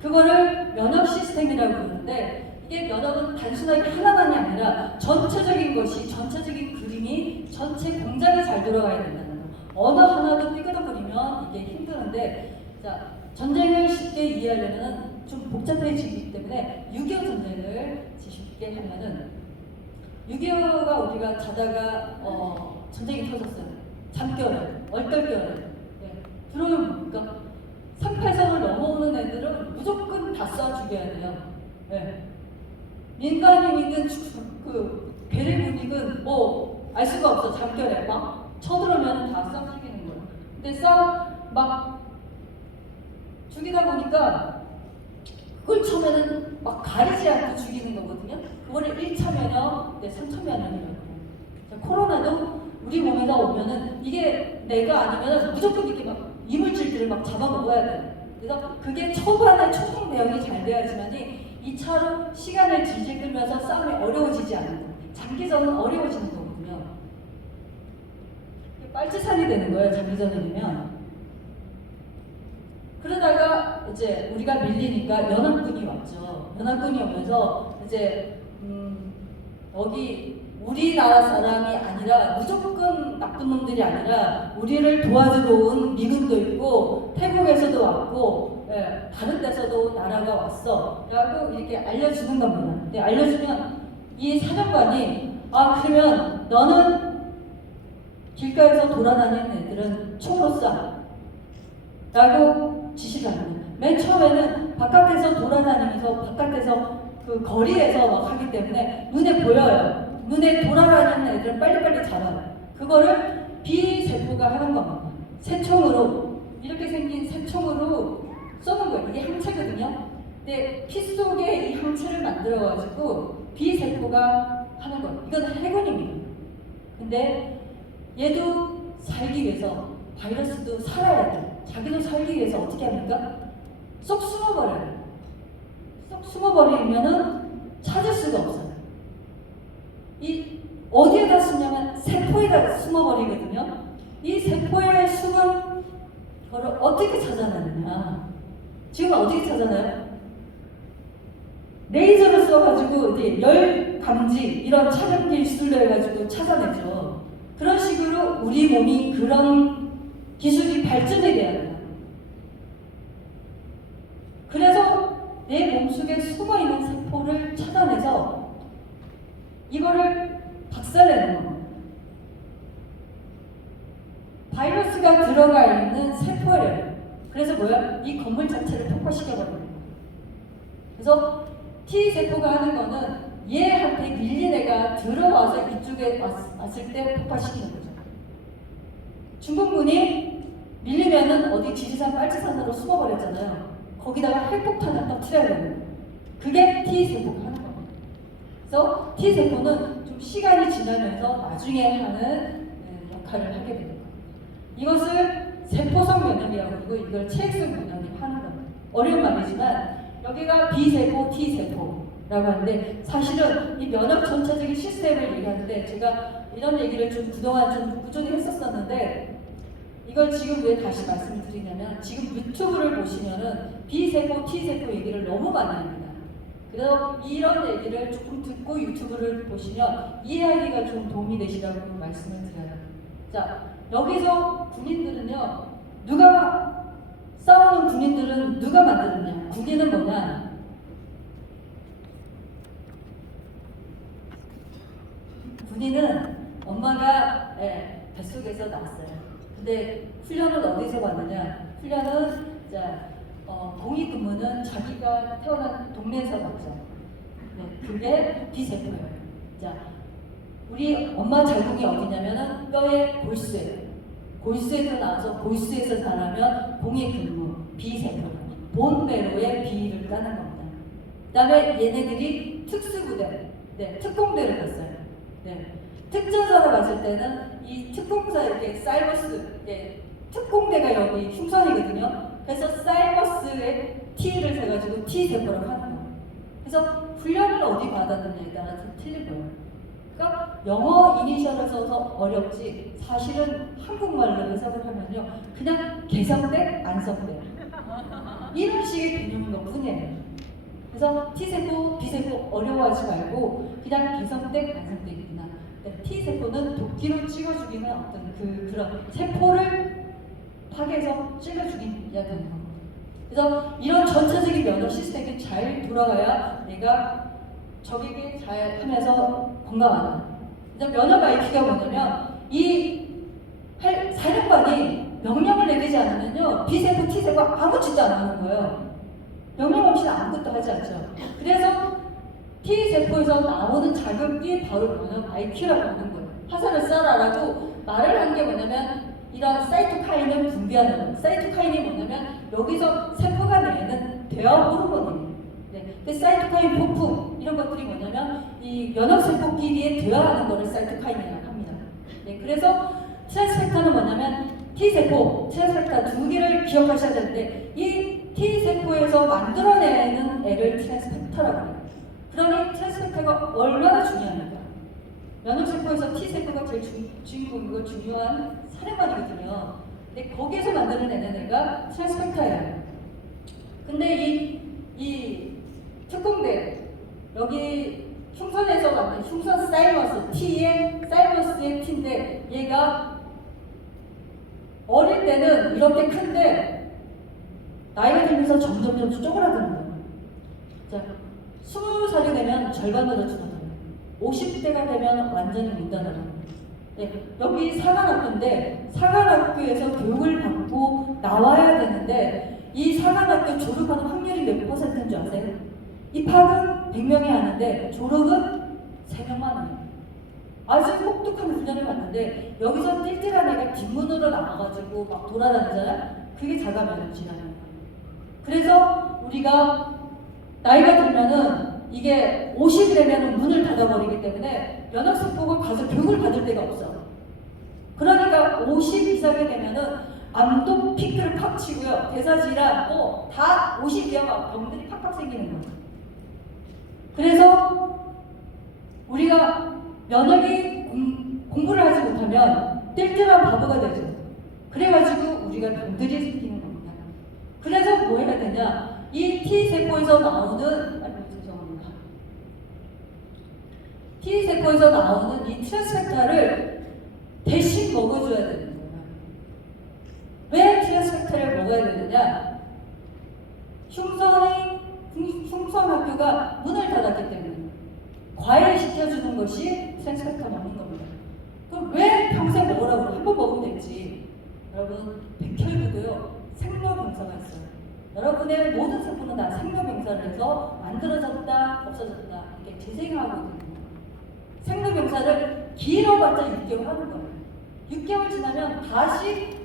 그거를 면역 시스템이라고 그러는데 이게 면역은 단순하게 하나만이 아니라 전체적인 것이 전체적인 그림이 전체 공장이 잘 돌아가야 된다는 거. 어느 하나도 삐그덕거리면 이게 힘드는데 자 전쟁을 쉽게 이해하려면 좀 복잡해지기 때문에 6.25 전쟁을 쉽게 하면은 6.25가 우리가 자다가 전쟁이 터졌어요. 잠결에 얼떨결에 그러면 그러니까 38선을 넘어오는 애들은 무조건 다 쏴 죽여야 돼요. 민간인이든 그 괴뢰군이든 뭐 알 수가 없어. 잠결에 막 쳐들어오면 다 쏴 죽이는 거예요. 근데 막 죽이다 보니까 그걸 처음에는 막 가리지 않고 죽이는 거거든요. 그거를 1차 면역, 3차 면역이라고 해요. 코로나도 우리 몸에다 오면은 이게 내가 아니면은 무조건 이렇게 막 이물질들을 막 잡아먹어야 돼요. 그래서 그게 초반에 초동 대응이 잘 돼야지만이 2차로 시간을 질질 끌면서 싸움이 어려워지지 않는 거예요. 장기전은 어려워지는 거거든요. 빨치산이 되는 거예요. 장기전이면. 그러다가 이제 우리가 밀리니까 연합군이 왔죠. 연합군이 오면서 이제 여기 우리나라 사람이 아니라 무조건 나쁜 놈들이 아니라 우리를 도와주러 온 미군도 있고 태국에서도 왔고 다른 데서도 나라가 왔어 라고 이렇게 알려주는 겁니다. 근데 알려주면 이 사령관이 그러면 너는 길가에서 돌아다니는 애들은 총으로 쏴 라고 지시를 합니다. 맨 처음에는 바깥에서 돌아다니면서 바깥에서 그 거리에서 막 하기 때문에 눈에 보여요. 눈에 돌아다니는 애들은 빨리빨리 잡아요. 그거를 비세포가 하는 겁니다. 새총으로 이렇게 생긴 새총으로 쏘는 거예요. 이게 항체거든요. 근데 피 속에 이 항체를 만들어가지고 비세포가 하는 거예요. 이건 해군입니다. 근데 얘도 살기 위해서 바이러스도 살아야 돼요. 자기도 살기 위해서 어떻게 합니까? 쏙 숨어버려요. 쏙 숨어버리면은 찾을 수가 없어요. 이 어디에다 숨냐면 세포에다 숨어버리거든요. 이 세포에 숨은 거를 어떻게 찾아내느냐? 지금 어떻게 찾아내요? 레이저를 써가지고 이제 열 감지 이런 촬영 기술로 해가지고 찾아내죠. 그런 식으로 우리 몸이 그런 기술이 발전이 돼야 돼요. 그래서 내 몸속에 숨어있는 세포를 찾아내서 이거를 박살내는 겁니다. 바이러스가 들어가 있는 세포예요. 그래서 뭐야? 이 건물 자체를 폭파시켜버리는 거예요. 그래서 T세포가 하는 거는 얘한테 밀린 애가 들어와서 이쪽에 왔을 때 폭파시키는 거죠. 중공군이 밀리면은 어디 지리산 빨치산으로 숨어버렸잖아요. 거기다가 핵폭탄을 터뜨려야 되는 거예요. 그게 T세포가 하는 겁니다. 그래서 T세포는 좀 시간이 지나면서 나중에 하는 역할을 하게 되는 거예요. 이것을 세포성 면역이라고 그러고 이걸 체액성 면역이라고 하는 겁니다. 어려운 말이지만 여기가 B세포, T세포라고 하는데 사실은 이 면역 전체적인 시스템을 얘기하는데 제가 이런 얘기를 좀 그동안 좀 꾸준히 했었었는데 이걸 지금 왜 다시 말씀을 드리냐면 지금 유튜브를 보시면은 B세포, T세포 얘기를 너무 많이 합니다. 그래서 이런 얘기를 조금 듣고 유튜브를 보시면 이해하기가 좀 도움이 되시라고 말씀을 드려요. 자, 여기서 군인들은요, 싸우는 군인들은 누가 만드느냐? 군인은 뭐냐? 군인은 엄마가 뱃속에서 낳았어요. 근데 훈련을 어디서 받느냐? 훈련은 공익근무는 자기가 태어난 동네에서 받죠. 그게 B세포예요. 자, 우리 엄마 자궁이 어디냐면은 뼈의 골수예요. 골수에서 나와서 골수에서 자라면 공익근무 B세포, 본메로의 B를 까는 겁니다. 그다음에 얘네들이 특수부대, 특공대를 갔어요. 특전사로 갔을 때는 이 특공사 이렇게 사이버스, 특공대가 여기 흉선이거든요. 그래서 사이버스 바이러스의 T를 세가지고 T세포라고 하는 거예요. 그래서 훈련을 어디 받았느냐에 따라서 틀린 거예요. 그러니까 영어 이니셜을 써서 어렵지 사실은 한국말로 해석을 하면요 그냥 개성돼 안성돼 이런 식의 개념인 것 뿐이에요. 그래서 T세포, B세포 어려워하지 말고 그냥 개성돼 안성돼이구나. T세포는 도끼로 찍어 죽이는 어떤 그런 세포를 파괴해서 찔러 죽이야 되는 겁니다. 그래서 이런 전체적인 면역 시스템이 잘 돌아가야 내가 적에게 잘 하면서 건강하다. 면역 IQ가 뭐냐면 이 사령관이 명령을 내리지 않으면요 B세포, T세포 아무 짓도 안 하는 거예요. 명령 없이는 아무것도 하지 않죠. 그래서 T세포에서 나오는 자극이 바로 면역 IQ라고 하는 거예요. 화살을 쏴라라고 말을 한 게 뭐냐면 이런 사이토카인을 분비하는 거예요. 사이토카인이 뭐냐면 여기서 세포가 내는 대화 호르몬이에요. 네. 근데 사이토카인 폭풍 이런 것들이 뭐냐면 이 면역세포끼리의 대화하는 거를 사이토카인이라고 합니다. 네. 그래서 트랜스펙터는 뭐냐면 T세포, 트랜스펙터 두 개를 기억하셔야 되는데 이 T세포에서 만들어내는 애를 트랜스펙터라고 해요. 그러니 트랜스펙터가 얼마나 중요합니까? 면역세포에서 T세포가 제일 주인공이고 중요한 사령관이거든요. 근데 거기에서 만들어내는 애가 트랜스펙터예요. 근데 이 특공대 여기 흉선에서 만든 흉선 사이머스 T의 사이머스의 T인데 얘가 어릴 때는 이렇게 큰데 나이가 들면서 점점 쪼그라드는 거예요. 자, 20살이 되면 절반으로 줄어들어요. 50대가 되면 완전히 문단어요. 네, 여기 사관학교인데 사관학교에서 교육을 받고 나와야 되는데 이 사관학교 졸업하는 확률이 몇 %인 줄 아세요? 입학은 100명이 하는데 졸업은 3명만 해요. 아주 혹독한 훈련을 받는데 여기서 띨띨한 애가 뒷문으로 나와가지고 막 돌아다니잖아요. 그게 자가면역질환이에요. 그래서 우리가 나이가 들면은 이게 50이 되면 문을 닫아버리기 때문에 면역세포가 가서 교육을 받을 데가 없어. 그러니까 50 이상이 되면은 암도 피크를 팍 치고요. 대사질환 다 50 이하 병들이 팍팍 생기는 거예요. 그래서 우리가 면역이 공부를 하지 못하면 띨띨한 바보가 되죠. 그래가지고 우리가 병들이 생기는 겁니다. 그래서 뭐 해야 되냐? 이 T세포에서 나오는 T세포에서 나오는 이 트랜스펙터를 대신 먹어줘야 되는 거예요. 왜 트랜스펙터를 먹어야 되느냐? 흉성학교가 문을 닫았기 때문에 과외시켜주는 것이 트랜스펙터 먹는 겁니다. 그럼 왜 평생 먹으라고 한 번 먹으면 되지? 여러분, 백혈구도요 생로병사가 있어요. 여러분의 모든 세포는 다 생로병사를 해서 만들어졌다, 없어졌다 이렇게 재생하거든요. 생로병사를 길어봤자 6개월 하는 거예요. 6개월 지나면 다시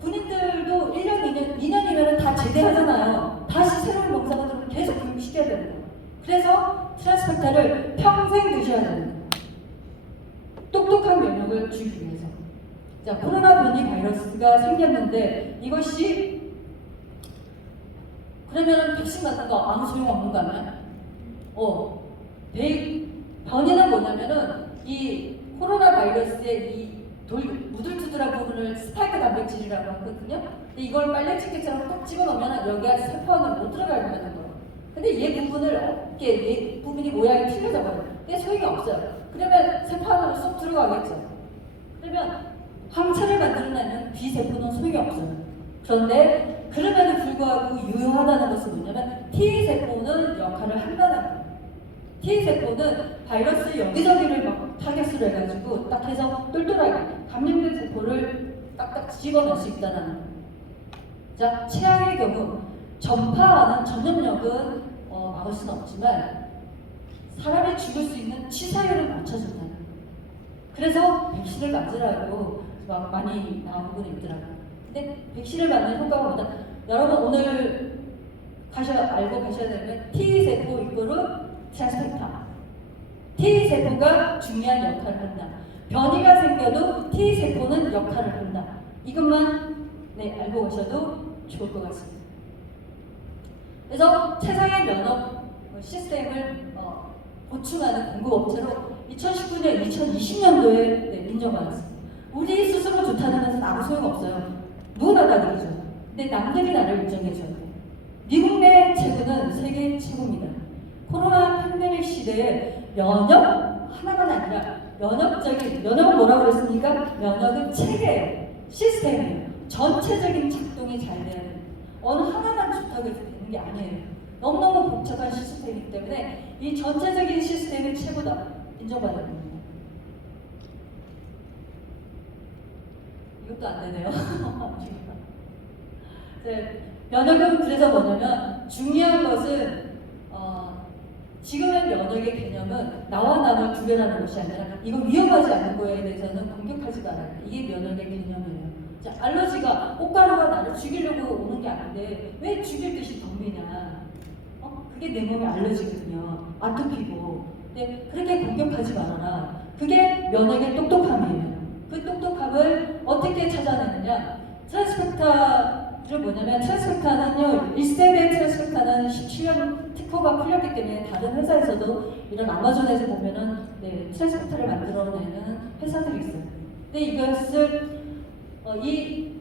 군인들도 1년, 2년이면 다 제대하잖아요. 다시 새로운 병사들을 계속 교육시켜야 되는 거예요. 그래서 트랜스펙터를 평생 드셔야 되는 거예요. 똑똑한 면역을 주기 위해서. 자, 코로나 변이 바이러스가 생겼는데 이것이 그러면 백신 맞는 거 아무 소용 없는가 하면 변이는 뭐냐면은 이 코로나 바이러스의 이 무들투들한 부분을 스파이크 단백질이라고 하거든요. 근데 이걸 빨래집게처럼 꼭 집어넣으면 여기가 세포 안에 못 들어가게 하는 거예요. 근데 얘 부분을 얘 부분이 모양이 틀려져 버려요. 근데 소용이 없어요. 그러면 세포 안으로 쏙 들어가겠죠. 그러면 항체를 만들어내는 B세포는 소용이 없어요. 그런데 그럼에도 불구하고 유효하다는 것은 뭐냐면 T세포는 역할을 한다는 거예요. T세포는 바이러스 여기저기를 막 타겟으로 해가지고 딱 해서 똘똘하게 감염된 세포를 딱딱 집어넣을 수 있다는 거예요. 자, 최악의 경우 전파하는 전염력은 막을 수는 없지만 사람이 죽을 수 있는 치사율을 맞춰준다는 거예요. 그래서 백신을 맞으라고 막 많이 나오고 있더라고요. 근데 백신을 맞는 효과가 뭐다? 여러분 오늘 알고 가셔야 되는 건 T세포 이거를 트랜스펙터. T세포가 중요한 역할을 한다. 변이가 생겨도 T세포는 역할을 한다. 이것만 알고 가셔도 좋을 것 같습니다. 그래서 최상의 면허 시스템을 보충하는 공급업체로 2019년, 2020년도에 인정받았습니다. 우리 스스로 좋다는 것은 아무 소용없어요. 누구나 다 그러죠. 근데 남들이 나를 인정해줘야 돼. 미국 내 최고는 세계 최고입니다. 코로나 팬데믹 시대에 면역 하나만 아니라 면역은 뭐라고 그랬습니까? 면역은 체계예요. 시스템이에요. 전체적인 작동이 잘 돼야 돼요. 어느 하나만 좋다고 해서 되는 게 아니에요. 너무너무 복잡한 시스템이기 때문에 이 전체적인 시스템이 최고다 인정받아야 됩니다. 이것도 안 되네요. 네, 면역은 그래서 뭐냐면 중요한 것은 지금의 면역의 개념은 나와 남을 구별하는 것이 아니라 이거 위험하지 않은 거에 대해서는 공격하지 말아야 돼. 이게 면역의 개념이에요. 자, 알러지가 꽃가루가 나를 죽이려고 오는 게 아닌데 왜 죽일 듯이 덤비냐? 그게 내 몸의 알러지거든요. 아토피고. 근데 그렇게 공격하지 말아라. 그게 면역의 똑똑함이에요. 그 똑똑함을 어떻게 찾아내느냐? 트랜스펙타를 뭐냐면 트랜스펙타는요 1세대 트랜스펙타는 17년 특허가 풀렸기 때문에 다른 회사에서도 이런 아마존에서 보면은 트랜스펙타를 만들어내는 회사들이 있어요. 근데 이것을 이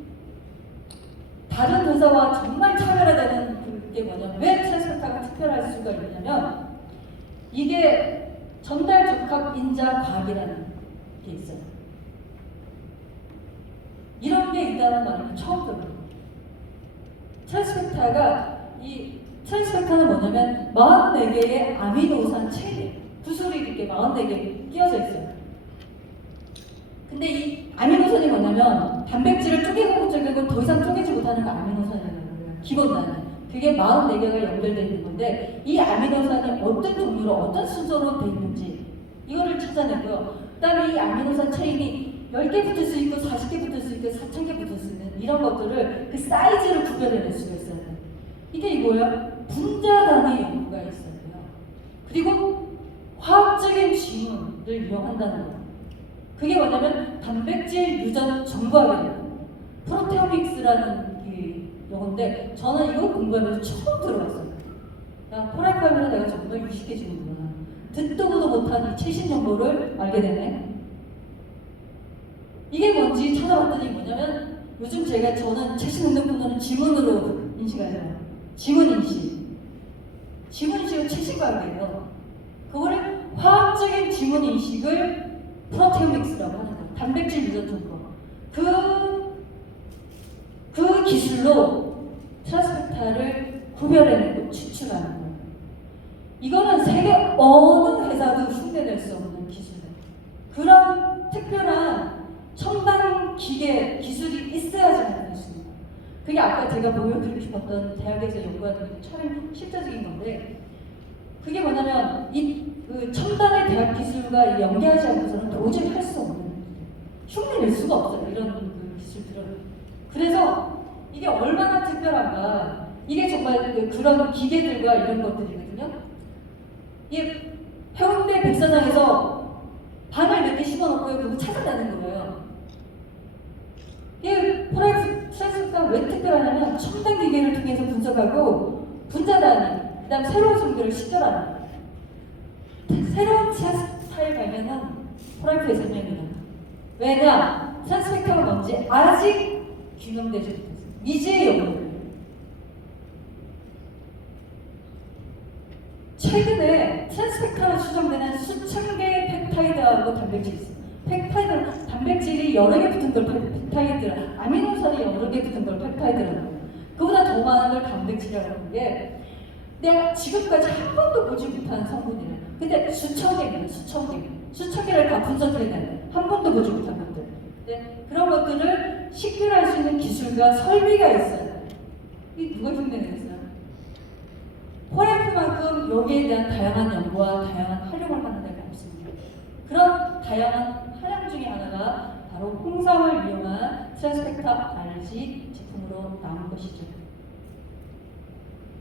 다른 회사와 정말 차별화되는 그게 뭐냐면 왜 트랜스펙타가 특별할 수가 있냐면 이게 전달 적합 인자 과학이라는 게 있어요. 이런 게 있다는 말은 처음 들어요. 트랜스펙타는 뭐냐면 44개의 아미노산 체인이에요. 구슬이 이렇게 44개 끼어져 있어요. 근데 이 아미노산이 뭐냐면 단백질을 쪼개고 더 이상 쪼개지 못하는 거 아미노산이라는 거예요. 기본 단위. 그게 44개가 연결되어 있는 건데 이 아미노산이 어떤 종류로 어떤 순서로 되어 있는지 이거를 찾아내고요. 그 다음에 이 아미노산 체인이 10개 붙을 수 있고 40개 붙을 수 있고 4,000개 붙을 수 있는 이런 것들을 그 사이즈로 구별해낼 수가 있어요. 이게 뭐예요? 분자 단위 연구가 있어요. 그리고 화학적인 지문을 이용한다는 거예요. 그게 뭐냐면 단백질 유전 정보학이에요. 프로테오믹스라는 용어인데 저는 이거 공부하면서 처음 들어봤어요. 야, 포라이파이면 내가 정말 유식해지는구나. 듣도 보도 못한 이 최신 정보를 알게 되네. 이게 뭔지 찾아봤더니 뭐냐면 요즘 저는 최신 운동분들은 지문으로 인식하잖아요. 지문 인식. 지문 인식은 최신 과학이에요. 그거를 화학적인 지문 인식을 프로테오믹스라고 하는 거예요. 단백질 유전 정보. 그 기술로 트랜스펙타를 구별해내고 추출하는 거예요. 이거는 세계 어느 회사도 흉내낼 수 없는 기술이에요. 그런 특별한 첨단 기계 기술이 있어야지 만들 수 있는 거예요. 그게 아까 제가 보여드리고 싶었던 대학에서 연구하는 참 실제적인 건데 그게 뭐냐면 그 첨단의 대학 기술과 연계하지 않고서는 도저히 할 수 없는 흉내낼 수가 없어요. 이런 그 기술들은. 그래서 이게 얼마나 특별한가. 이게 정말 그런 기계들과 이런 것들이거든요. 이게 해운대 백사장에서 바늘 몇 개 심어놓고 그거 찾아내는 거예요. 이게 포라이프 트랜스펙타가 왜 특별하냐면 첨단 기계를 통해서 분석하고 분자 단위, 그 다음 새로운 성별을 식별하는 거예요. 새로운 트랜스펙타의 발견은 포라이프의 설명입니다. 왜냐? 트랜스펙타가 뭔지 아직 규명되지 못했어요. 미지의 연구예요. 최근에 트랜스펙타로 추정되는 수천 개의 펩타이드하고 단백질이 있어요. 펩타이드는 단백질이 여러 개 붙은 걸 펩타이드라, 아미노산이 여러 개 붙은 걸 펩타이드라는 거예요. 그보다 더 많은 걸 단백질이라고 하는 게 내가 지금까지 한 번도 보지 못한 성분이에요. 근데 수천 개입니다. 수천 개를 다 분석해내는 한 번도 보지 못한 것들. 네, 그런 것들을 식별할 수 있는 기술과 설비가 있어요. 이 누가 흉내내겠어요? 포라이프만큼 여기에 대한 다양한 연구와 다양한 활용을 하는 데가 없습니다. 그런 다양한 활용 중에 하나가 바로 홍삼을 이용한 트랜스펙타 RG 제품으로 나온 것이죠.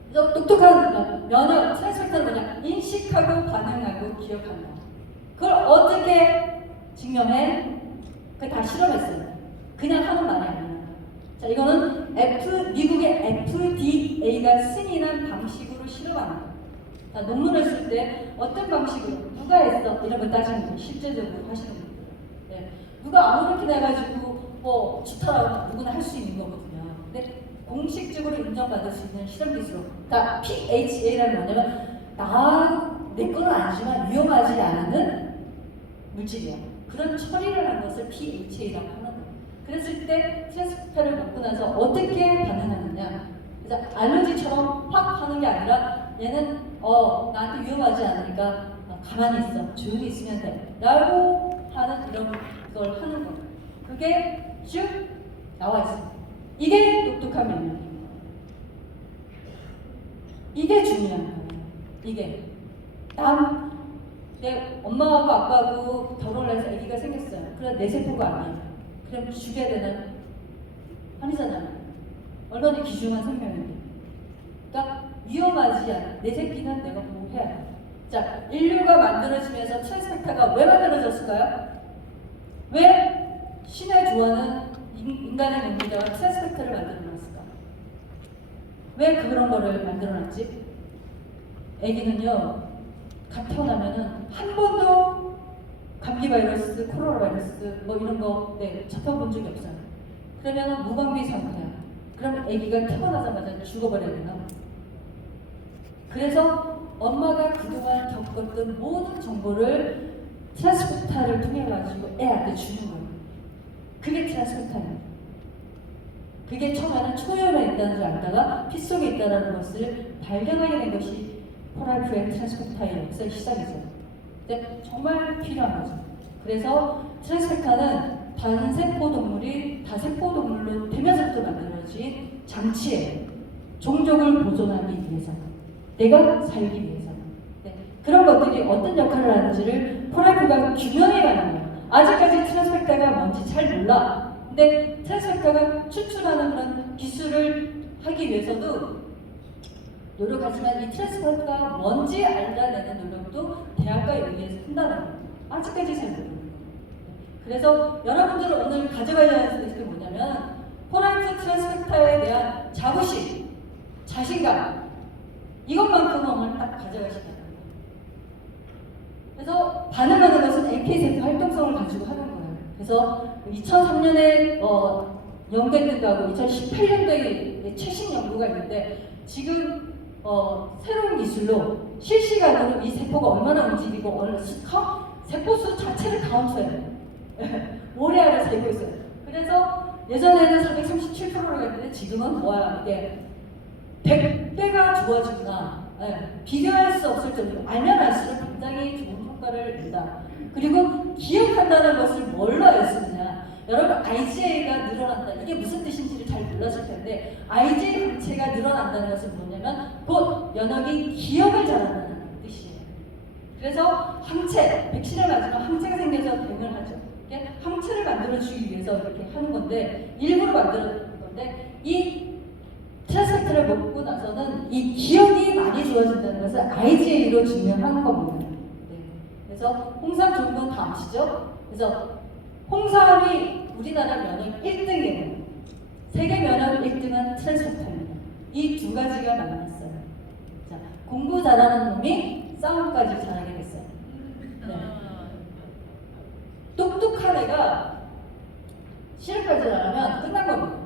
그래서 똑똑한 면역 트랜스펙타는 뭐냐? 인식하고 반응하고 기억한다. 그걸 어떻게 증명해? 그걸 다 실험했어요. 그냥 하는 말이 아니에요. 자, 이거는 미국의 FDA PA가 승인한 방식으로 실험하는 거예요. 자, 논문을 쓸 때 어떤 방식으로 누가 했어? 이런 거 따지는 거예요. 실제적으로 하시는 분들. 네. 누가 아무렇게나 해가지고 뭐 추천하고 누구나 할 수 있는 거거든요. 근데 공식적으로 인정받을 수 있는 실험 기술. 그러니까 PHA라는 뭐냐면 내 거는 아니지만 위험하지 않은 물질이야. 그런 처리를 한 것을 PHA라고 하는 거예요. 그랬을 때 트랜스포터를 먹고 나서 어떻게 반응하느냐. 그래서 알러지처럼 확 하는 게 아니라 얘는 나한테 위험하지 않으니까 가만히 있어. 조용히 있으면 돼. 라고 하는 이런 걸 하는 거예요. 그게 쭉 나와 있습니다. 이게 똑똑한 면역입니다. 이게 중요한 거예요. 이게 내 엄마하고 아빠하고 결혼을 해서 아기가 생겼어요. 그래 내 세포가 아니에요. 그럼 죽여야 되나요? 아니잖아요. 얼마나 귀중한 생명인데. 그러니까 위험하지 않아. 내 새끼는 내가 보호해야 돼. 자, 인류가 만들어지면서 트랜스펙터가 왜 만들어졌을까요? 왜 신의 조화는 인간의 몸에다가 트랜스펙터를 만들어놨을까? 왜 그런 거를 만들어놨지? 아기는요, 갓 태어나면은 한 번도 감기 바이러스, 코로나 바이러스 뭐 이런 거 접해본 적이 없어요. 그러면은 무방비 상태야. 그럼 아기가 태어나자마자 죽어버려야 되나? 그래서 엄마가 그동안 겪었던 모든 정보를 트랜스포터를 통해 가지고 애한테 주는 거예요. 그게 트랜스포터예요. 그게 처음에는 초연에 있다는 줄 알다가 피 속에 있다는 것을 발견하게 된 것이 포랄프의 트랜스포터의 역사의 시작이죠. 근데 정말 필요한 거죠. 그래서 트랜스포터는 단세포 동물이 다세포 동물로 되면서부터 만들어진 장치예요. 종족을 보존하기 위해서, 내가 살기 위해서. 그런 것들이 어떤 역할을 하는지를 포랄프가 규명해가는 거예요. 아직까지 트랜스펙터가 뭔지 잘 몰라. 근데 트랜스펙터가 추출하는 그런 기술을 하기 위해서도 노력하지만 이 트랜스펙터가 뭔지 알아내는 노력도 대학과 연계해서 한다는 거예요. 아직까지 잘 모르는 거예요. 그래서 여러분들은 오늘 가져가야 할 것이 뭐냐면 포랄프 트랜스펙터에 대한 자부심, 자신감 이것만큼은 오늘 딱 가져가시면 돼요. 그래서 반응하는 것은 NK세포 활동성을 가지고 하는 거예요. 그래서 2003년에 연구했던 거하고 2018년도에 최신 연구가 있는데 지금 새로운 기술로 실시간으로 이 세포가 얼마나 움직이고 세포수 자체를 카운트해요. 오래 안에 세고 있어요. 그래서 예전에는 437%로 했는데 지금은 이게 100배가 좋아지구나. 비교할 수 없을 정도로 알면 알수록 굉장히 좋은 효과를 낸다. 그리고 기억한다는 것을 뭘로 알수느냐. 여러분 IgA가 늘어난다. 이게 무슨 뜻인지를 잘 몰랐을 텐데 IgA 항체가 늘어난다는 것은 뭐냐면 곧 면역이 기억을 잘한다는 뜻이에요. 그래서 항체, 백신을 맞으면 항체가 생겨서 대응을 하죠. 이게 항체를 만들어주기 위해서 이렇게 하는 건데 일부러 만들어주는 건데 이 트랜스펙터를 먹고 나서는 이 기억이 많이 좋아진다는 것을 IgA로 증명한 겁니다. 그래서 홍삼 좋은 건 다 아시죠? 그래서 홍삼이 우리나라 면역 1등이에요. 세계 면역 1등은 트랜스펙터입니다. 이 두 가지가 만났어요. 자, 공부 잘하는 놈이 싸움까지 잘하게 됐어요. 똑똑한 애가 실험까지 잘하면 끝난 겁니다.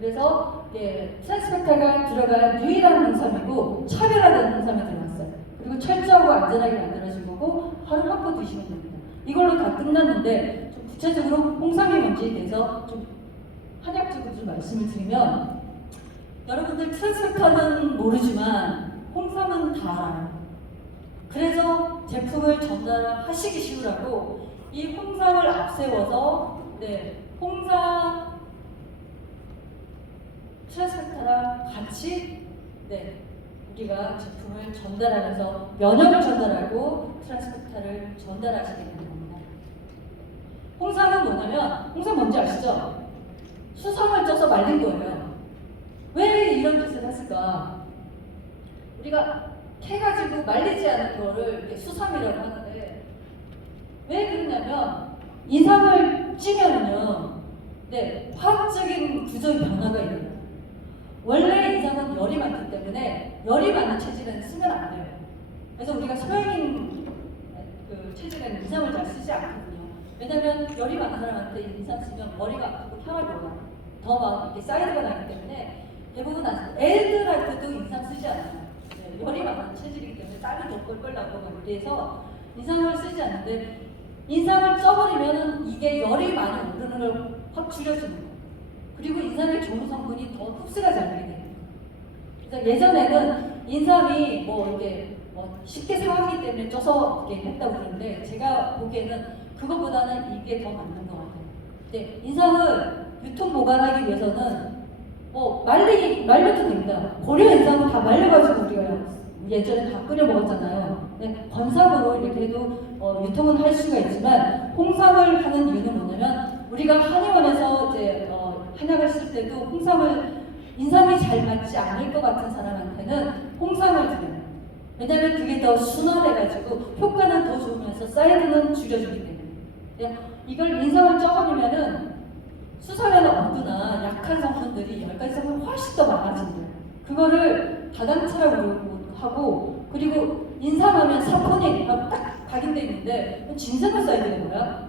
그래서 트랜스펙터가 들어간 유일한 홍삼이고 차별화된 홍삼이 들어갔어요. 그리고 철저하고 안전하게 만들어진 거고 하루 한 번 드시면 됩니다. 이걸로 다 끝났는데 좀 구체적으로 홍삼이 뭔지에 대해서 좀 한약적으로 좀 말씀을 드리면 여러분들 트랜스펙터는 모르지만 홍삼은 다 알아요. 그래서 제품을 전달하시기 쉬우라고 이 홍삼을 앞세워서 홍삼 트랜스펙터랑 같이 우리가 제품을 전달하면서 면역을 전달하고 트랜스펙터를 전달하시게 되는 겁니다. 홍삼은 뭐냐면 홍삼 뭔지 아시죠? 수성을 쪄서 말린 거예요. 왜 이런 짓을 했을까? 우리가 캐가지고 말리지 않은 거를 이렇게 수삼이라고 하는데 왜 그러냐면 인삼을 찌면은요 화학적인 구조의 변화가 일어나요. 원래 인삼은 열이 많기 때문에 열이 많은 체질에는 쓰면 안 돼요. 그래서 우리가 소양인 그 체질에는 인삼을 잘 쓰지 않거든요. 왜냐면 열이 많은 사람한테 인삼 쓰면 머리가 아프고 혈압이 올라요. 더 막 이렇게 사이드가 나기 때문에 대부분 안 써요. 애들한테도 인삼 쓰지 않아요. 네, 열이 많은 체질이기 때문에 땀이 더 뻘뻘 나고 막 이래서 인삼을 쓰지 않는데 인삼을 써버리면 이게 열이 많이 오르는 걸 확 줄여주는 거예요. 그리고 인삼의 좋은 성분이 더 흡수가 잘 되게 돼요. 그래서 예전에는 인삼이 뭐 이렇게 쉽게 상하기 때문에 쪄서 이렇게 했다고 그러는데 제가 보기에는 그것보다는 이게 더 맞는 것 같아요. 근데 인삼을 유통 보관하기 위해서는 말려도 됩니다. 고려 인삼은 다 말려가지고 우리가 예전에 다 끓여 먹었잖아요. 네, 건삼으로 이렇게 해도 유통은 할 수가 있지만 홍삼을 하는 이유는 뭐냐면 우리가 한의원에서 이제 한약을 쓸 때도 홍삼을 인삼이 잘 맞지 않을 것 같은 사람한테는 홍삼을 드려요. 왜냐하면 그게 더 순환해가지고 효과는 더 좋으면서 사이드는 줄여주기 때문에. 이걸 인삼을 쪄버리면은 수성에는 어두나 약한 성분들이 10가지 성분이 훨씬 더 많아진대요. 그거를 다당차라고 하고 그리고 인삼하면 사포닌하고 딱 각인돼 있는데 진생을 써야 되는 거야.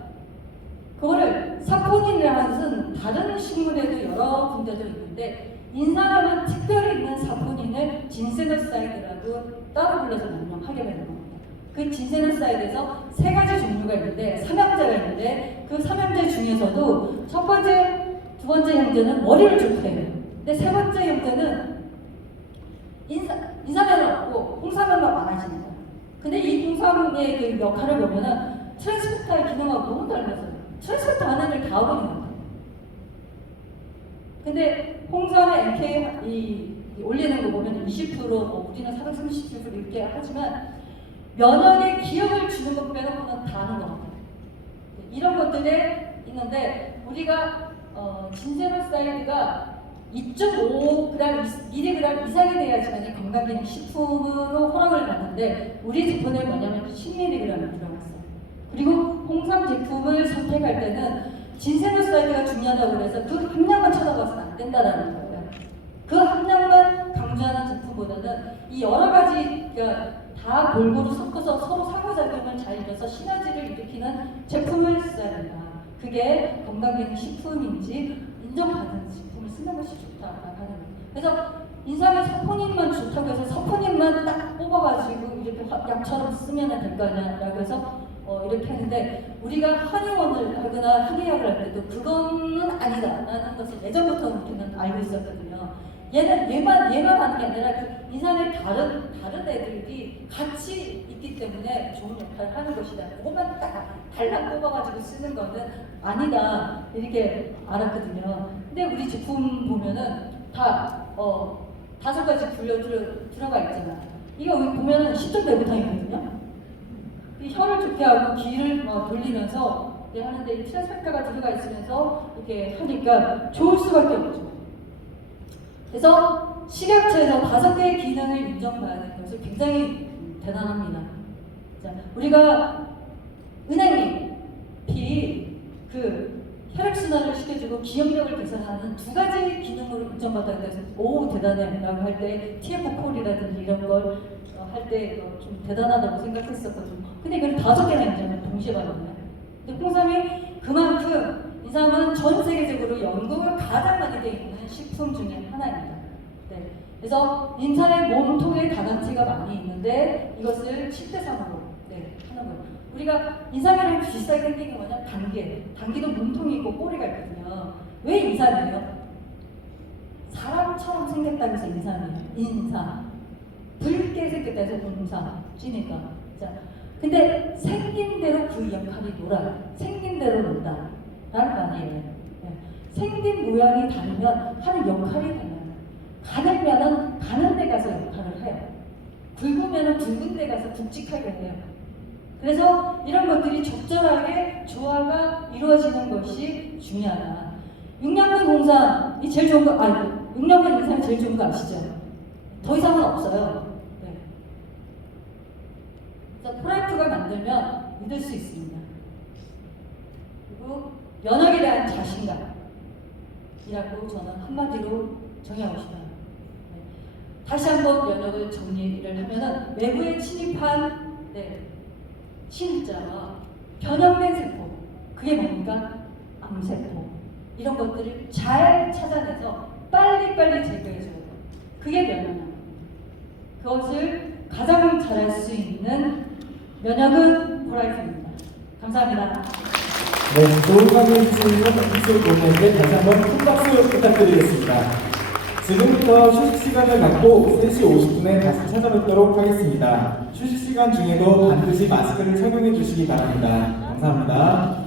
그거를 사포닌이라는 것은 다른 식물에도 여러 군데도 있는데 인삼하면 특별히 있는 사포닌을 진세노사이드라고 따로 불러서 명명하게 되는 겁니다. 그 진세노사이드에서 3가지 종류가 있는데 삼형제가 있는데 그 삼형제 중에서도 첫 번째, 두 번째 형제는 머리를 좋게 해요. 근데 세 번째 형제는 인삼에는 없고 홍삼에만 많아지는 거예요. 근데 이 홍삼의 그 역할을 보면은 트랜스포터의 기능하고 너무 달라서요. 트랜스포터 안에를 다 버리는 거예요. 근데 홍삼의 NK 올리는 거 보면 20% 우리는 437% 이렇게 하지만 면역에 기억을 주는 것 빼놓고는 다 하는 것 같아요. 이런 것들이 있는데 우리가 진세노사이드가 2.5mg 이상이 돼야지만 건강기능식품으로 허락을 받는데 우리 제품은 뭐냐면 10mg이 들어갔어요. 그리고 홍삼 제품을 선택할 때는 진세노사이드가 중요하다고 해서 그 함량만 찾아봐서는 안 된다는 거예요. 그 함량만 강조하는 제품보다는 이 여러 가지가 다 골고루 섞어서 서로 상호작용을 잘 이뤄서 시너지를 일으키는 제품을 써야 된다. 그게 건강기능식품인지 인정받은 제품을 쓰는 것이 좋다라고 하는 거예요. 그래서 인삼의 사포닌만 좋다고 해서 사포닌만 딱 뽑아가지고 이렇게 약처럼 쓰면 될 거 아니야라고 해서 이렇게 하는데 우리가 한의원을 하거나 한의학을 할 때도 그거는 아니다라는 것을 예전부터 우리는 알고 있었거든요. 얘만 하는 게 아니라 그 인삼의 다른 애들이 같이 있기 때문에 좋은 역할을 하는 것이다. 그것만 딱 달랑 뽑아가지고 쓰는 거는 아니다 이렇게 알았거든요. 근데 우리 제품 보면은 다 5가지 들어가 있잖아요. 이거 여기 보면은 10점 내부탕이거든요. 이 혀를 좋게 하고 귀를 돌리면서 하는데 이 트랜스펙터가 들어가 있으면서 이렇게 하니까 좋을 수밖에 없죠. 그래서 식약처에서 5개의 기능을 인정받는 것을 굉장히 대단합니다. 자, 우리가 은행잎이 그 혈액순환을 시켜주고 기억력을 개선하는 2가지 기능으로 인정받아야 돼서 오 대단해 라고 할 때 TF4이라든지 이런 걸 할 때 좀 대단하다고 생각했었거든요. 근데 이걸 5개나 인정을 동시에 받았네요. 근데 홍삼이 그만큼 인삼은 전 세계적으로 연구가 가장 많이 되어 있는 식품 중에 하나입니다. 네. 그래서 인삼의 몸통에 다단체가 많이 있는데 이것을 7대3으로 하는 거예요. 우리가 인삼이랑 비슷하게 생긴 게 뭐냐? 당기도 몸통이 있고 꼬리가 있거든요. 왜 인삼이에요? 사람처럼 생겼다고 해서 인삼이에요. 인삼. 붉게 생겼다 해서 인삼. 찌니까. 자, 근데 생긴 대로 그 역할이 놀아요. 생긴 대로 논다. 라는 말이에요. 네. 생긴 모양이 다르면 하는 역할이 달라요. 가늘면은 가는 데 가서 역할을 해요. 굵으면은 굵은 데 가서 굵직하게 해요. 그래서 이런 것들이 적절하게 조화가 이루어지는 것이 중요하다. 6년근 홍삼이 제일 좋은 거, 6년근 인삼이 제일 좋은 거 아시죠? 더 이상은 없어요. 네. 그래서 프라이프가 만들면 믿을 수 있습니다. 그리고 면역에 대한 자신감이라고 저는 한마디로 정의하고 싶어요. 네. 다시 한번 면역을 정리를 하면은 외부에 침입한 신자와 변형된 세포, 그게 뭡니까? 암세포. 이런 것들을 잘 찾아내서 빨리빨리 제거해줘야 돼요. 그게 면역력. 그것을 가장 잘할 수 있는 면역은 코라이프입니다. 감사합니다. 네, 좋은 강의 해주시는 이수 동료에게 다시 한번 큰 박수 부탁드리겠습니다. 지금부터 휴식 시간을 갖고 3시 50분에 다시 찾아뵙도록 하겠습니다. 휴식 시간 중에도 반드시 마스크를 착용해 주시기 바랍니다. 감사합니다.